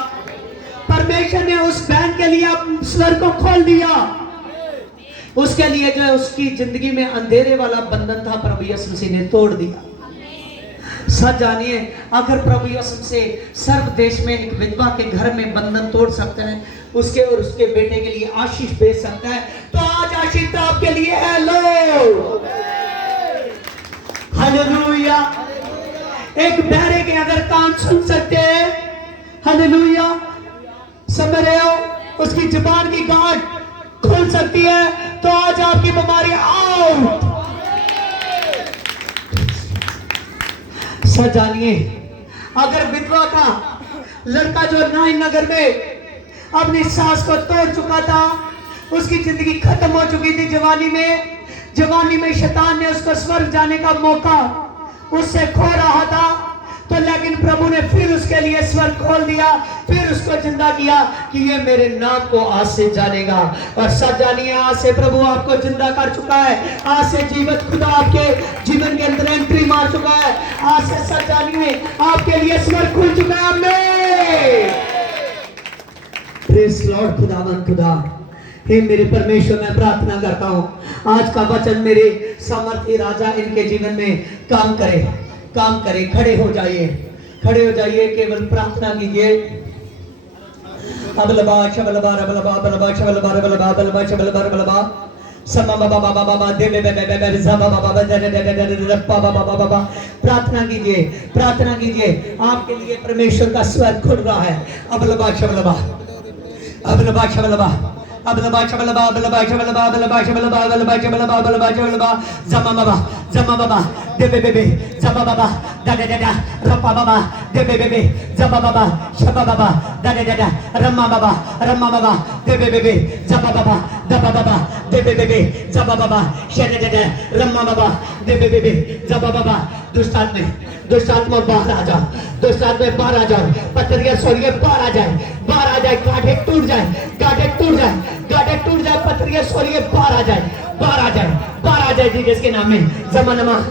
परमेश्वर ने उस बहन के लिए स्वर को खोल दिया, उसके लिए जो उसकी जिंदगी में अंधेरे वाला बंधन था प्रभु यीशु मसीह ने तोड़ दिया। सच जानिए, अगर प्रभु यीशु से सर्व देश में एक विधवा के घर में बंधन तोड़ सकता है, उसके और उसके बेटे के लिए आशीष भेज सकता है, तो आज आशीष तो आपके लिए है। लो हालेलुया। एक बहरे के अगर कान सुन सकते हैं, हालेलुया, समझ रहे हो, उसकी जुबान की गांठ खुल सकती है, तो आज आपकी बीमारी आउट। सच जानिए, अगर विधवा का लड़का जो नाइन नगर में अपनी सास को तोड़ चुका था, उसकी जिंदगी खत्म हो चुकी थी जवानी में शैतान ने उसको स्वर्ग जाने का मौका उससे खो रहा था, तो लेकिन प्रभु ने फिर उसके लिए स्वर्ग खोल दिया, फिर उसको जिंदा किया कि ये मेरे नाम को आज से जानेगा। और सच जानिए, आज से प्रभु आपको जिंदा कर चुका है, आज से जीवित खुदा आपके जीवन के अंदर एंट्री मार चुका है, आज से सच जानिए आपके लिए स्वर्ग खुल चुका है। आमीन। Praise Lord. खुदावंद खुदा, हे मेरे परमेश्वर, मैं प्रार्थना करता हूँ आज का वचन मेरे सामर्थ्य राजा इनके जीवन में काम करे। खड़े हो जाइए, केवल प्रार्थना कीजिए। अबलबा शबलबा रबलबा बलबा शबलबा रबलबा बलबा शबलबा रबलबा समा बाबा बाबा बाबा दे बे बे बे बे जबा बाबा दे दे दे दे रप्पा बाबा बाबा। प्रार्थना कीजिए, आपके लिए परमेश्वर का स्वर्ग खुल रहा है। अबलबा शबलबा अबलबा शबलबा अबलबा शबलबा अबलबा शबलबा अबलबा शबलबा अबलबा शबलबा अबलबा शबलबा जमा बाबा दे बे बे जबा बाबा दा दा दा रप्पा बाबा दे बे बे जबा बाबा शबा बाबा दा दा दा रम्मा बाबा दे बे बे जबा बाबा दबा बाबा दे बे बे जबा बाबा शे दा दा रम्मा बाबा दे बे बे जबा बाबा। दुष्ट आत्मा बाहर आ जाओ, पत्थरियां सोलिए बाहर आ जाए, गांठें टूट जाए, पत्थरियां सोलिए बाहर आ जाए जीसस के नाम में। जमनमा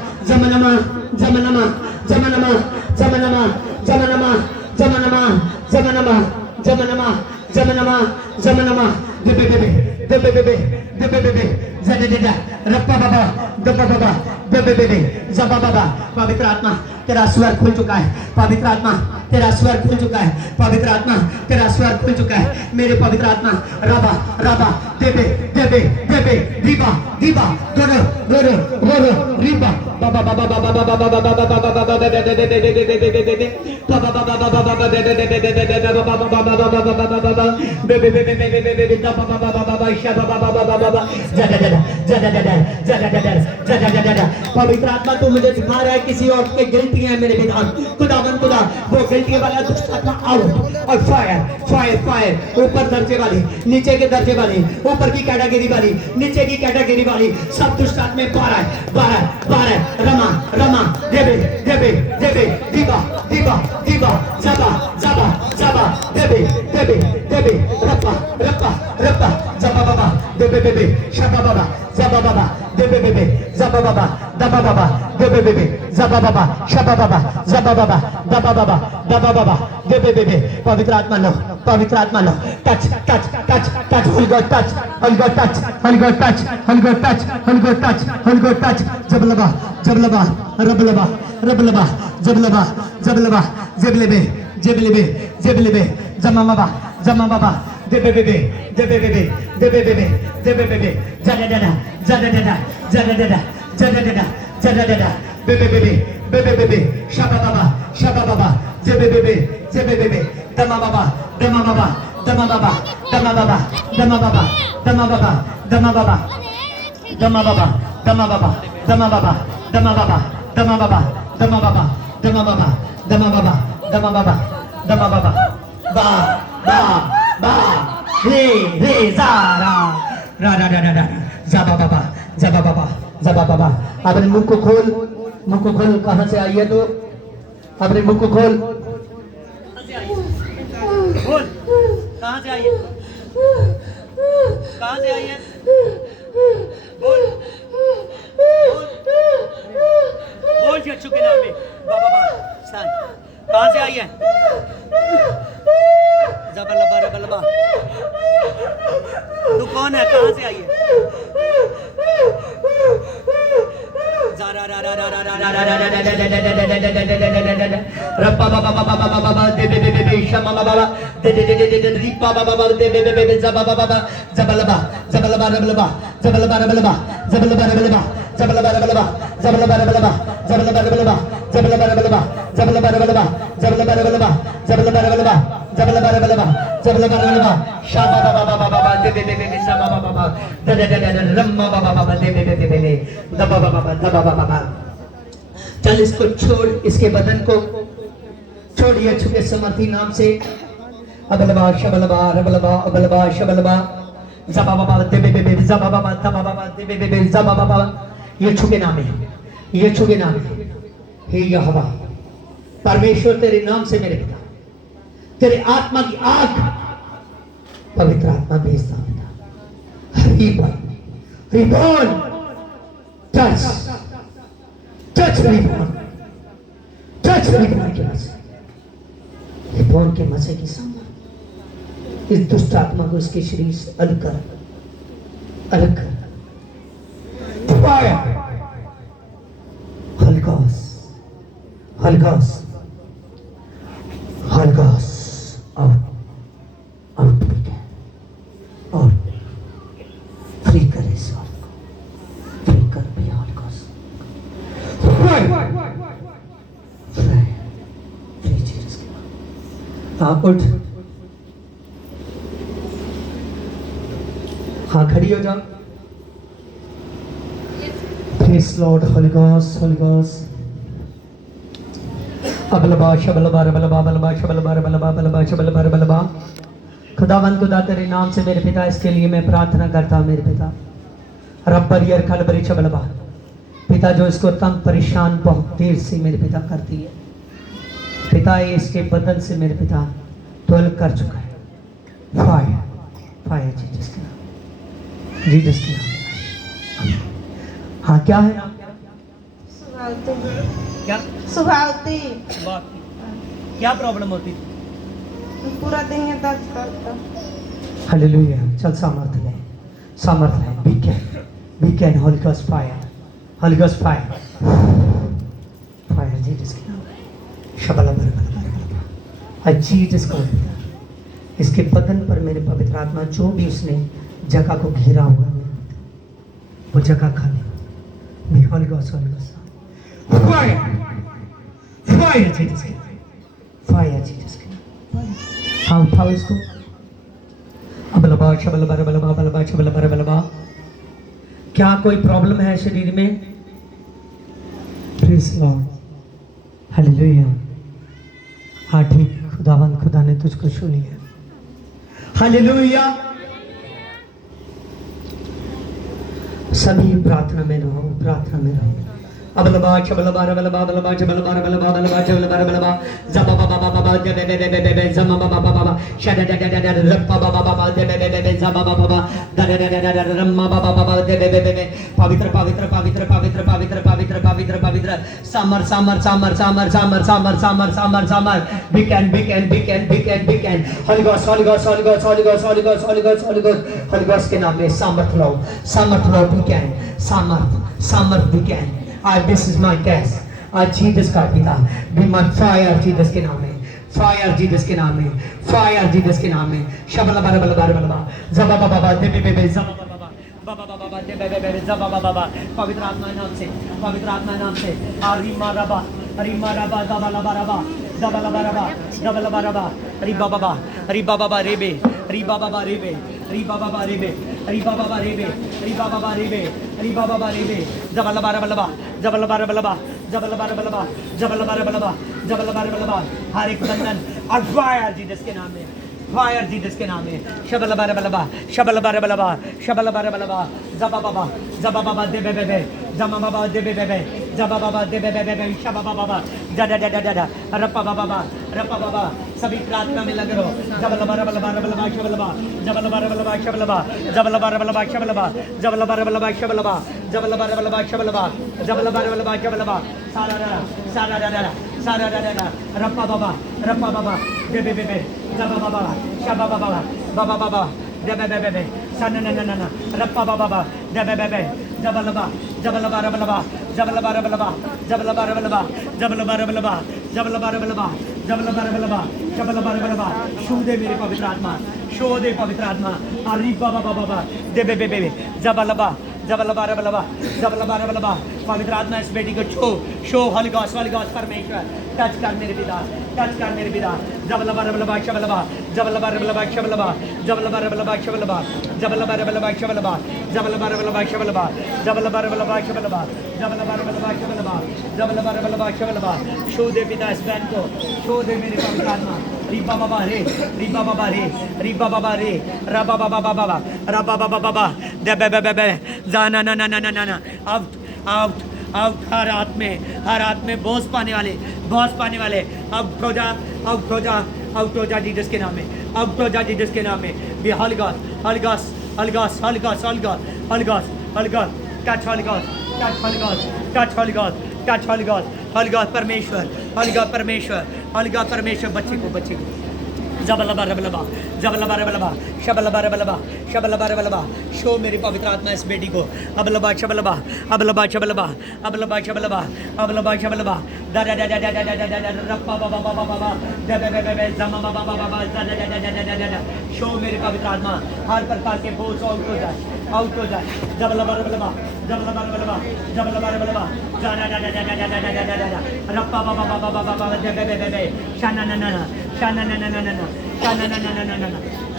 रप्पा बाबा दबा बाबा जबा बाबा। पवित्र आत्मा तेरा स्वर खुल चुका है, पवित्र आत्मा तेरा स्वर खुल चुका है, पवित्र आत्मा तेरा स्वर खुल चुका है। मेरे पवित्र आत्मा राबा देबे दीबा दोरो रिबा बाबा बाबा बाबा बाबा बाबा बाबा बाबा बाबा पवित्र आत्मा तू मुझे सिखा रहा है किसी और की गिल्टी है मेरे विधान। खुदावन खुदा वो गिल्टी वाला दुष्ट आत्मा आउट और फायर ऊपर दर्जे वाली, नीचे के दर्जे वाली, ऊपर की कैटेगरी वाली, नीचे की कैटेगरी वाली सब दुष्ट आत्मा बारह रमा देबे दीबा जबा देबे रप्पा जबा बाबा देबे शबा बाबा जबा बाबा देबे जबा बाबा दबा बाबा देबे जबा बाबा शबा बाबा जबा बाबा दबा बाबा देबे। पवित्र आत्मा लो टच होली गॉड टच जबलबा रबलबा जेबलेबे जमा बाबा देबे जदा बेबे शबा बाबा जेबे दमा बाबा रे रे जारा रा रा रा रा रा जबा बाबा जबा बाबा जबा बाबा। अपने मुंह को खोल, मुंह को खोल। कहाँ से आई है तू? अपने मुंह को खोल। बोल, कहाँ से आई है? कहाँ से आई है? बोल, बोल, बोल यीशु के नाम में। बाबा स्टैंड। कहाँ से आई है? जबलबा रबलबा। तू कौन है? कहाँ से आई है? रप्पा बाबा बाबा बाबा बाबा दे दे दे दे दे शमा बाबा दे दे दे दे दे रिप्पा बाबा बाबा दे दे दे दे जबा बाबा जबलबा जबलबा रबलबा जबलबा रबलबा जबलबा रबलबा जबलबा रबलबा जबलबा रबलबा जबलबा रबलबा जबलबा रबलबा जबलबा रबलबा जबलबा रबलबा जबलबा रबलबा जबलबा रबलबा जबलबा रबलबा शाबा बाबा बाबा बाबा दे दे दे दे शाबा बाबा बाबा दे दे दे दे रम्मा बाबा बाबा दे दे दे दे दे दबा बाबा दबा बाबा। चल इसको छोड़, इसके बदन को छोड़ यीशु के समर्थी नाम से। अबलबा शबलबा रबलबा अबलबा शबलबा जबा बाबा दे दे दे जबा बाबा तबा बाबा दे दे दे जबा बाबा। यीशु के नाम है, यीशु के नाम है। हे यहोवा परमेश्वर तेरे नाम से मेरे पिता तेरे आत्मा की आग पवित्र आत्मा भेजता हूं पिता। रिबॉर्न टच टच रिबॉर्न के मसे, रिबॉर्न के मसे की सामने इस दुष्ट आत्मा को इसके शरीर से अलग कर, अलग कर। फायर हलकास हलकास हलकास आउट आउट आउट फ्री कर इस आत्मा को, फ्री कर भी हलकास उठ। हाँ खड़ी हो जाओ। Praise lord. Holy ghost holy ghost. अबलबा शबलबा रबलबा बलबा शबलबा रबलबा बलबा शबलबा रबलबा। खुदावंद खुदा तेरे नाम से मेरे पिता इसके लिए मैं प्रार्थना करता हूँ मेरे पिता। रब्बर यर खलबरी शबलबा पिता जो इसको तंग परेशान बहुत देर से मेरे पिता करती है पिता, ये इसके बदन से मेरे पिता तोल कर चुका है। फायर फायर जीसस के नाम, जीसस के नाम। हाँ क्या है नाम? सुभावती। क्या सुभावती। बात क्या प्रॉब्लम होती थी? पूरा दिन ये दर्द करता। हालेलुया। चल सामर्थ ले, सामर्थ ले। We can holy ghost fire, holy ghost fire, fire Jesus के नाम। शबलबा आज जीसस को इसके बदन पर मेरे पवित्र आत्मा जो भी उसने जगह को घेरा हुआ है वो जगह खाली मैं Holi ghost fire fire Jesus के, फायर जीसस के। हाँ उठाओ इसको। अबलबा शबलबा रबलबा बलबा शबलबा रबलबा। क्या कोई प्रॉब्लम है शरीर में? Praise Lord. हालेलुया। हाँ ठीक, खुदावंद खुदा ने तुझको सुन लिया। हालेलुया। सभी प्रार्थना में रहो, प्रार्थना में रहो। अबलबा शबलबा रबलबा बलबा शबलबा रबलबा बलबा शबलबा रबलबा जबा बाबा बाबा दे दे दे दे दे दे जमा बाबा बाबा शद दे दे दे दे रप्पा बाबा बाबा दे दे दे दे जबा बाबा बाबा दे दे दे दे रम्मा बाबा बाबा दे दे दे दे पवित्र पवित्र पवित्र पवित्र पवित्र पवित्र पवित्र पवित्र सामर सामर सामर सामर सामर सामर सामर सामर सामर we can Holy Ghost Holy Ghost Holy Ghost Holy Ghost Holy Ghost Holy Ghost Holy Ghost Holy Ghost के नाम में सामर्थ लो we can सामर्थ we can। आज this is my test। आज जीसस का पिता be my fire जीसस के नाम में, फायर जीसस के नाम में, फायर जीसस के नाम में। शबलबा रबलबा रबलबा जबा बाबा दे बे बे जबा बाबा बाबा बाबा दे बे बे जबा बाबा पवित्र आत्मा नाम से, पवित्र आत्मा नाम से। अरिमा रबा दबलबा रबा दबलबा रबा दबलबा रबा रिबा बाबा रेबे रिबा बाबा रेबे रिबा बाबा रेबे रिबा बाबा रेबे रिबा बाबा रेबे रिबा बाबा रेबे जबलबा रबलबा जबलबा रबलबा जबलबा रबलबा जबलबा रबलबा जबलबा रबलबा। हर एक बंधन और फायर जीसस के नाम में, फायर जीसस के नाम में शबल बार बलबा शबल बार बलबा शबल बार बलबा जबा बाबा दे बे बे जमा बाबा दे बे बे जबा बाबा दे बे बे बे शबा बाबा जा जा जा जा रप्पा बाबा सभी प्रार्थना में लगे रहो जबल बार बलबा बलबा शबलबा जबल बार बलबा शबलबा जबल बार बलबा शबलबा जबल बार बलबा शबलबा जबल बार बलबा शबलबा जबल बार बलबा शबलबा सारा रप्पा बाबा दे बे बे जबा बाबा शबा बाबा दे बे बे सन न रप्पा बाबा दे बे बे जबल बार बलबा जबल बार बलबा जबल बार बलबा जबल बार बलबा जबल बार बलबा जबल बार बलबा जबल बार बलबा शो दे मेरे पवित्र आत्मा शो दे पवित्र आत्मा अरे बाबा दे बे बे जबल बार बलबा पवित्र आत्मा इस बेटी को शो होली गॉस्ट परमेश्वर टच कर मेरे पिता जबल बार बलबा शबलबा जबल बार बलबा शबलबा जबल बार बलबा शबलबा जबल बार बलबा शबलबा जबल बार बलबा शबलबा जबल बार बलबा शबलबा जबल बार बलबा शबलबा जबल बार बलबा शबलबा शो दे पिता इस बहन को शो दे मेरे पवित्र आत्मा रिबा बाबा रे रबा बाबा दे बे जाना ना आउट हर हाथ में बोझ पाने वाले आउट हो जा जीसस के नाम में आउट हो जा जीसस के नाम में be holy ghost touch holy ghost परमेश्वर बच्चे को जबलबा शबलबा शो मेरी पवित्र आत्मा इस बेटी को अबलबा शबलबा रप्पा बाबा शो मेरी पवित्र आत्मा हर प्रकार के बोझ आउट हो जाए जबलबा रप्पा बाबा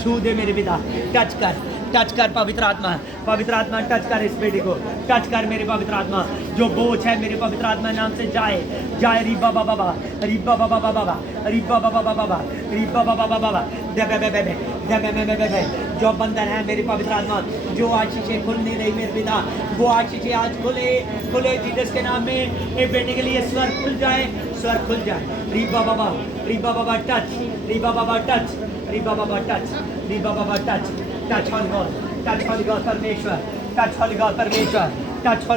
छू दे मेरे पिता टच कर पवित्र आत्मा टच कर इस बेटी को टच कर मेरे पवित्र आत्मा जो बोझ है मेरे पवित्र आत्मा नाम से जाए रिबा बाबा दे जो बंधन है मेरी पवित्र आत्मा जो आशीषें खुल नहीं रही मेरे पिता वो आशीषें आज खुले जीसस के नाम में ये बेटे के लिए स्वर खुल जाए रिबा बाबा टच होली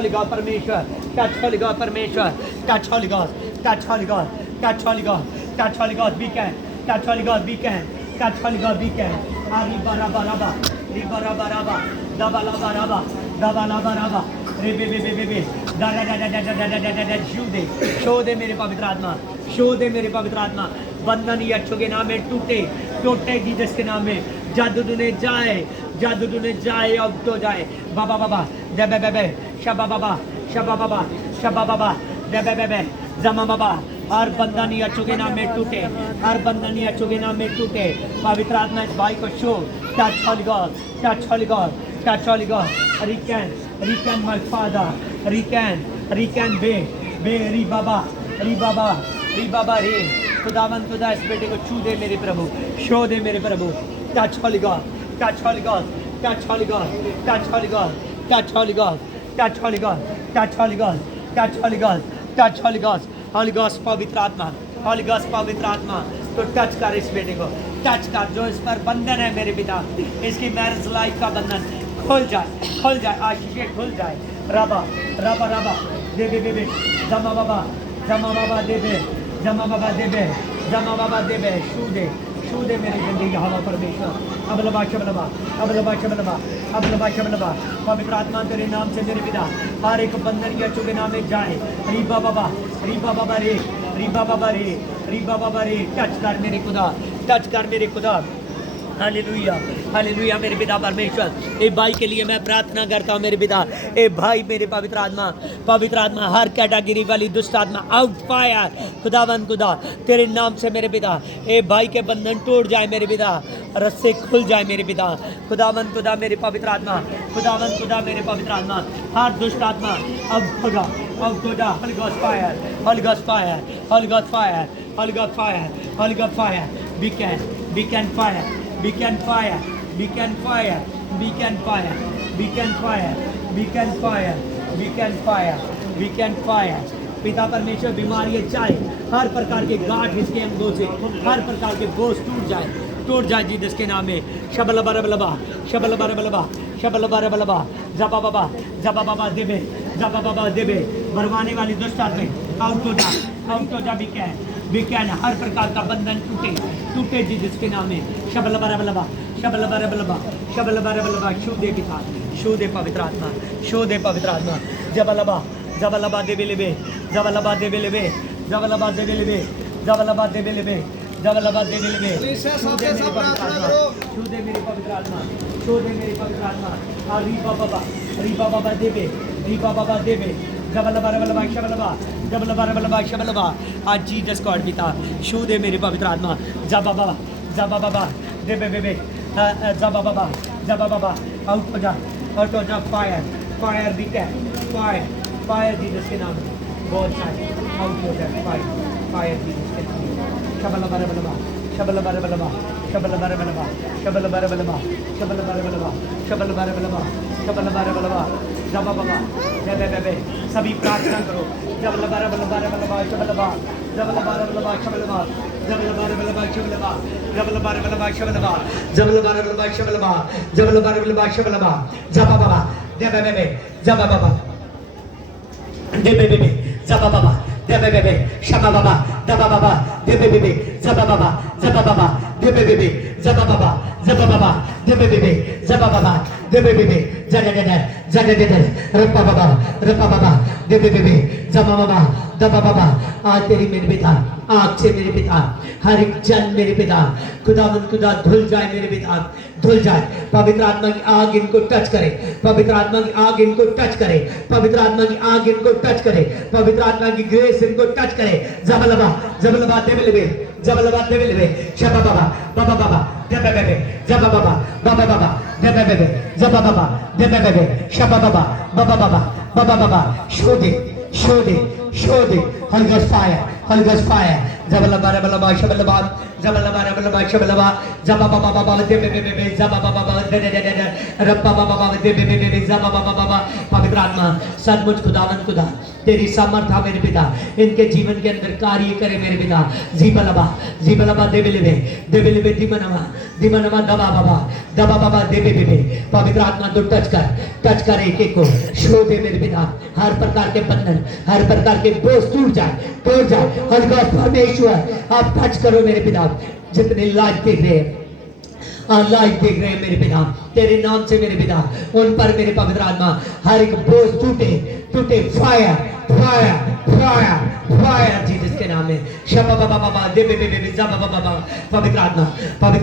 गॉड परमेश्वर टच होली गॉड परमेश्वर we can touch holy God we can riba raba dabalaba rebe show दे मेरे पवित्र आत्मा बंधन यीशु के नाम में टूटे जीसस के नाम में जादू ने जाए अब तो जाए बाबा दे बे शबा बाबा दे बे जमा बाबा हर बंधन यीशु के नाम में टूटे पवित्र आत्मा इस भाई को शो टच होली गॉड रिकैन माय फादर रिकैन बे री बाबा रे खुदावन खुदा इस बेटे को छू दे मेरे प्रभु शो दे मेरे प्रभु touch holy God holy ghost पवित्र आत्मा तो टच कर इस बेटे को टच कर जो इस पर बंधन है मेरे पिता इसकी मैरिज लाइफ का बंधन खुल जाए आशीषें खुल जाए रबा दे बे जमा बाबा दे बे शू दे मेरी जिंदगी हवा परमेश्वर अबलबा पवित्र आत्मा तेरे नाम से मेरे पिता हर एक बंधन यीशु के नाम में जाए रिबा बाबा रे टच कर मेरे खुदा हालेलुया मेरे पिता परमेश्वर ए भाई के लिए मैं प्रार्थना करता हूँ मेरे पिता ए भाई मेरे पवित्र आत्मा हर कैटेगरी वाली दुष्ट आत्मा आउट फायर खुदा तेरे नाम से मेरे पिता ए भाई के बंधन टूट जाए मेरे पिता रस्से खुल जाए मेरे पिता खुदा मेरे पवित्र आत्मा मेरे पवित्र आत्मा हर दुष्ट आत्मा अब होगा Holy Ghost fire we can fire we can fire, we can fire, we can fire, we can fire, we can fire, we can fire, we can fire. पिता परमेश्वर बीमारियां चाहे हर प्रकार के गांठ इसके अंगों से हर प्रकार के बोझ टूट जाए जी जिसके नाम में शबल बरबलबा शबल बरबलबा शबल बरबलबा जबा बाबा देबे भरवाने वाली दुष्ट आत्मा आउट हो जा भी कैन हर प्रकार का बंधन टूटे जी जिसके नाम में शबल बरबलबा शू दे पवित्र आत्मा जबलबा देबे लेबे शू दे मेरी पवित्र आत्मा रीबा बाबा देबे जबलबा आज जीसस गॉड पिता शू दे मेरी पवित्र आत्मा जबा बाबा देबे जबा बाबा आउट हो जा फायर भी क्या फायर जीसस के नाम में बहुत चाहिए आउट हो जाए फायर जीसस के नाम में शबल बरबलबा जबा बाबा बे सभी प्रार्थना करो आज तेरी मेरे पिता आग से मेरे पिता हर एक जन मेरे पिता खुदा धुल जाए मेरे पिता धुल जाए पवित्र आत्मा की आग इनको टच करे पवित्र आत्मा की आग इनको टच करे पवित्र आत्मा की आग इनको टच करे पवित्र आत्मा की ग्रेस इनको टच करे जबलबा देबे शबा बाबा देबे जबा बाबा show the Holy Ghost fire जबलबा शबलबा जबा बाबा देबे जबा बाबा रब्बा बाबा देबे जबा बाबा पवित्र आत्मा सचमुच खुदा तेरी सामर्थ्य मेरे पिता इनके जीवन के अंदर कार्य करे मेरे पिता जीबलबा देबे दिमनवा दबा बाबा देबे पवित्र आत्मा तो टच कर एक को शो दे मेरे पिता हर प्रकार के बंधन हर प्रकार के बोझ टूट जाए होली गॉस्ट परमेश्वर आप टच करो मेरे पिता जितने लाइव देख रहे हैं मेरे पिता तेरे नाम से मेरे पिता उन पर मेरे पवित्र आत्मा हर एक बोझ टूटे फायर जीसस के नाम में शबा बाबा देबे बाबा पवित्र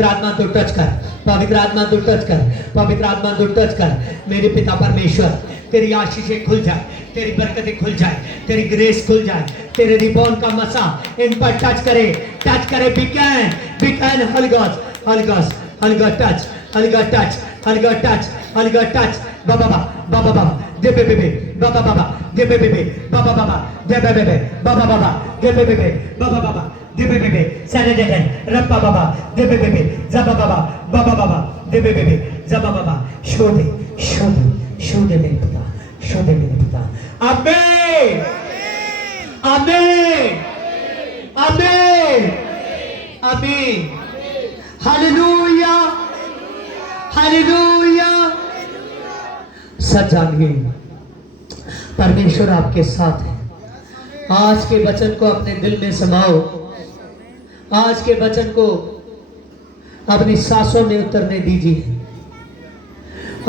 आत्मा तो टच कर पवित्र आत्मा तो टच कर मेरे पिता परमेश्वर तेरी आशीषें खुल जाए तेरी बरकतें खुल जाए तेरी ग्रेस खुल जाए तेरे रिबॉन का मसा इन पर टच करे बिकैन होली गॉस्ट टच बाबा देबे बाबा सनजन रप्पा बाबा देबे जबा बाबा शो दे मेरे पिता आमीन हालेलुया सजानिए परमेश्वर आपके साथ है आज के वचन को अपने दिल में समाओ आज के वचन को अपनी सांसों में उतरने दीजिए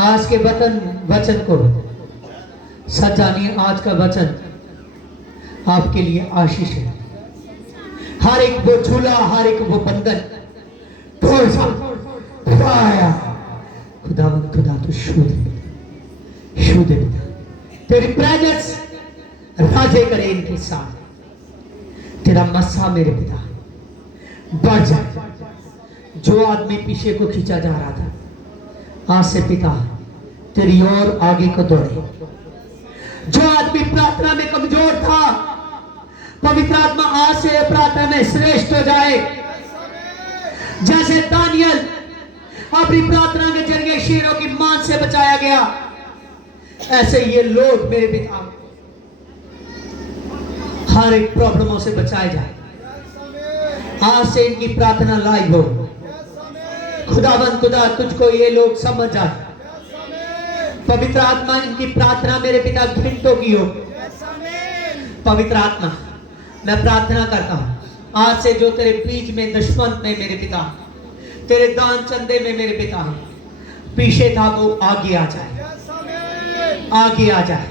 आज के वचन को सजानिए आज का वचन आपके लिए आशीष है हर एक वो झूला हर एक वो बंधन खुदा तो शू दे तेरी प्रेजेंस राजे करे इनके साथ तेरा मस्सा मेरे पिता बढ़ जाए जो आदमी पीछे को खींचा जा रहा था आज से पिता तेरी ओर आगे को दौड़े जो आदमी प्रार्थना में कमजोर था पवित्र आत्मा आज से प्रार्थना में श्रेष्ठ हो जाए जैसे दानियल अपनी प्रार्थना के जरिए शेरों की मांद से बचाया गया, ऐसे ये लोग मेरे पिता हर एक प्रॉब्लमों से बचाए जाए। आज से इनकी प्रार्थना लाइव हो। खुदावंद खुदा तुझको ये लोग समझ जाए। पवित्र आत्मा इनकी प्रार्थना मेरे पिता घंटों की हो। पवित्र आत्मा मैं प्रार्थना करता हूं आज से जो तेरे बीच में दुश्मन में मेरे पिता तेरे दान चंदे में मेरे पिता पीछे था वो आगे आ जाए, आगे आ जाए।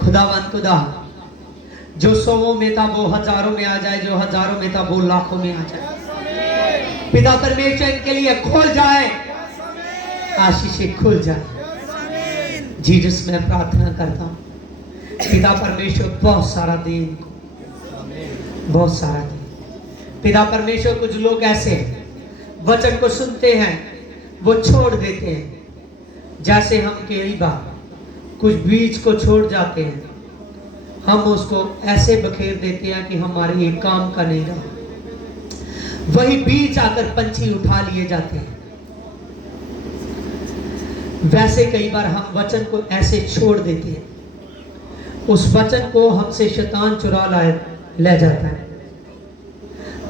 खुदावंद खुदा जो सौों में था वो हजारों में आ जाए, जो हजारों में था वो लाखों में आ जाए। पिता परमेश्वर इनके लिए खोल जाए, आशीषें खुल जाए। जीसस मैं प्रार्थना करता हूं पिता परमेश्वर बहुत सारा दे इनको, बहुत सारा दे। पिता परमेश्वर कुछ लोग ऐसे वचन को सुनते हैं वो छोड़ देते हैं, जैसे हम कई बार कुछ बीज को छोड़ जाते हैं, हम उसको ऐसे बखेर देते हैं कि हमारे ये काम का नहीं रहा। वही बीज आकर पंछी उठा लिए जाते हैं। वैसे कई बार हम वचन को ऐसे छोड़ देते हैं, उस वचन को हमसे शैतान चुरा ले जाता है।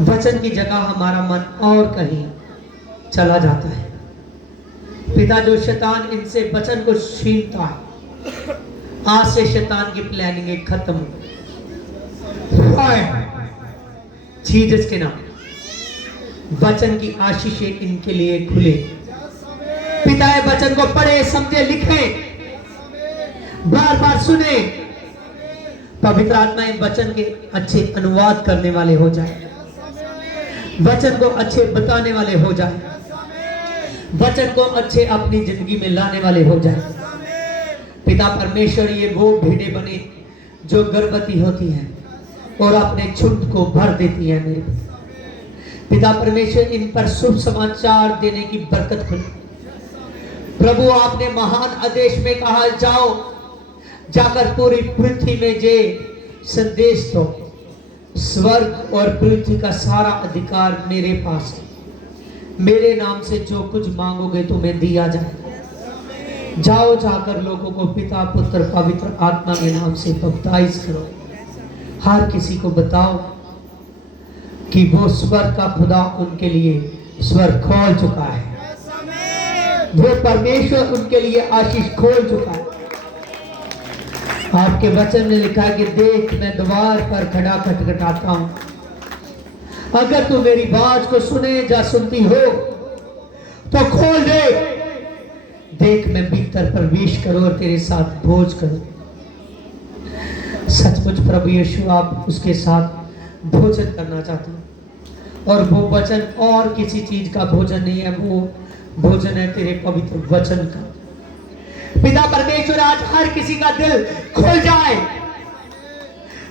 वचन की जगह हमारा मन और कहीं चला जाता है। पिता जो शैतान इनसे वचन को छीनता है, आज से शैतान की प्लानिंग खत्म हो। जीसस के नाम वचन की आशीषें इनके लिए खुले। पिता ये वचन को पढ़े, समझे, लिखे, बार बार सुने। पवित्र आत्मा इन वचन के अच्छे अनुवाद करने वाले हो जाए, वचन को अच्छे बताने वाले हो जाए, वचन को अच्छे अपनी जिंदगी में लाने वाले हो जाए। पिता परमेश्वर ये वो भेड़ें बने जो गर्भवती होती हैं और अपने झुंड को भर देती हैं। मेरे पिता परमेश्वर इन पर शुभ समाचार देने की बरकत खुली। प्रभु आपने महान आदेश में कहा जाओ, जाकर पूरी पृथ्वी में जे संदेश दो। स्वर्ग और पृथ्वी का सारा अधिकार मेरे पास है। मेरे नाम से जो कुछ मांगोगे तुम्हें दिया जाए। जाओ, जाकर लोगों को पिता पुत्र पवित्र आत्मा के नाम से बपतिस्म करो। हर किसी को बताओ कि वो स्वर्ग का खुदा उनके लिए स्वर्ग खोल चुका है, वो परमेश्वर उनके लिए आशीष खोल चुका है। आपके वचन में लिखा है कि देख मैं द्वार पर खड़ा खटखटाता हूं, अगर तू मेरी बात को सुने या सुनती हो तो खोल दे। देख मैं भीतर प्रवेश करूं और तेरे साथ भोज करूं। सचमुच प्रभु यीशु आप उसके साथ भोजन करना चाहते हैं, और वो वचन और किसी चीज का भोजन नहीं है, वो भोजन है तेरे पवित्र वचन का। पिता परमेश्वर आज हर किसी का दिल खुल जाए,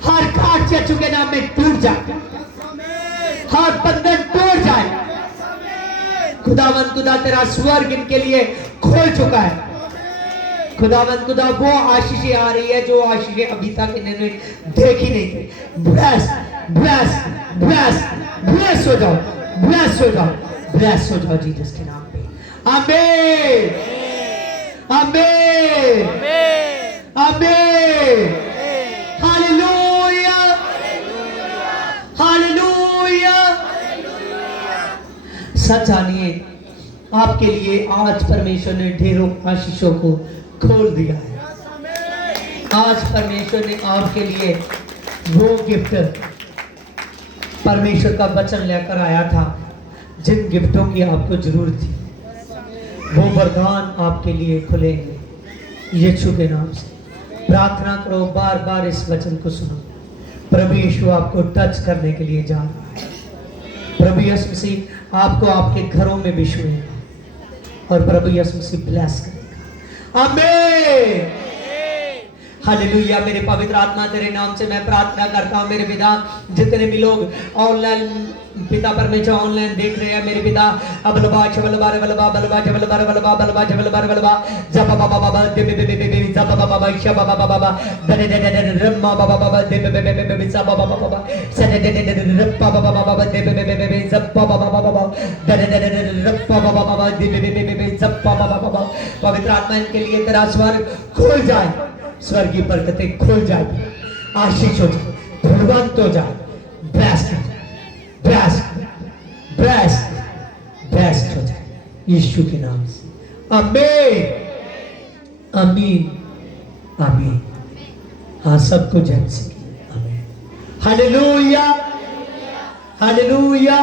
हर काट यीशु के नाम में टूट जाए, हर बंधन टूट जाए। खुदावंद खुदा तेरा स्वर्ग इनके लिए खोल चुका है। खुदावंद खुदा वो आशीषें आ रही है जो आशीषें अभी तक इन्होंने देखी नहीं थी। ब्लेस ब्लेस ब्लेस ब्लेस हो जाओ, ब्लेस हो जाओ, ब्लेस हो जाओ जीसस के नाम पे। आमीन आमीन आमीन। Hallelujah hallelujah. सच जानिए आपके लिए आज परमेश्वर ने ढेरों आशीषों को खोल दिया है। आज परमेश्वर ने आपके लिए वो गिफ्ट परमेश्वर का वचन लेकर आया था, जिन गिफ्टों की आपको जरूरत थी, वो वरदान आपके लिए खुलेंगे यीशु के नाम से। प्रार्थना करो, बार बार इस वचन को सुनो। प्रभु यीशु आपको टच करने के लिए जा रहा है। प्रभु यीशु मसीह आपको आपके घरों में भी छुएगा और प्रभु यीशु मसीह ब्लेस करेगा। आमीन हालेलुया। मेरे पवित्र आत्मा तेरे नाम से मैं प्रार्थना करता हूँ मेरे पिता, जितने भी लोग ऑनलाइन पिता परमेश्वर ऑनलाइन देख रहे हैं मेरे पिता, अब लबा चबलबा बलबा बलबा जबलबा बलबा बलबा जबलबा बलबा जब बाबा बाबा दे बे बे बे जब बाबा बाबा शब बाबा बाबा दे दे दे रम्मा बाबा बाबा दे बे बे बे जब बाबा बाबा सदे दे दे रप्पा बाबा बाबा दे बे बे बे जब बाबा बाबा दे दे दे रप्पा बाबा बाबा दे बे बे जब बाबा बाबा। पवित्र आत्मा इनके लिए तेरा स्वर्ग खुल जाए, स्वर्ग की बरकतें खुल जाए, आशीष हो जाए, धनवंत हो जाए, बेस्ट बेस्ट बेस्ट बेस्ट हो जाए यीशु के नाम से। आमीन आमीन आमीन। हाँ सबको जय से आमीन। Hallelujah hallelujah.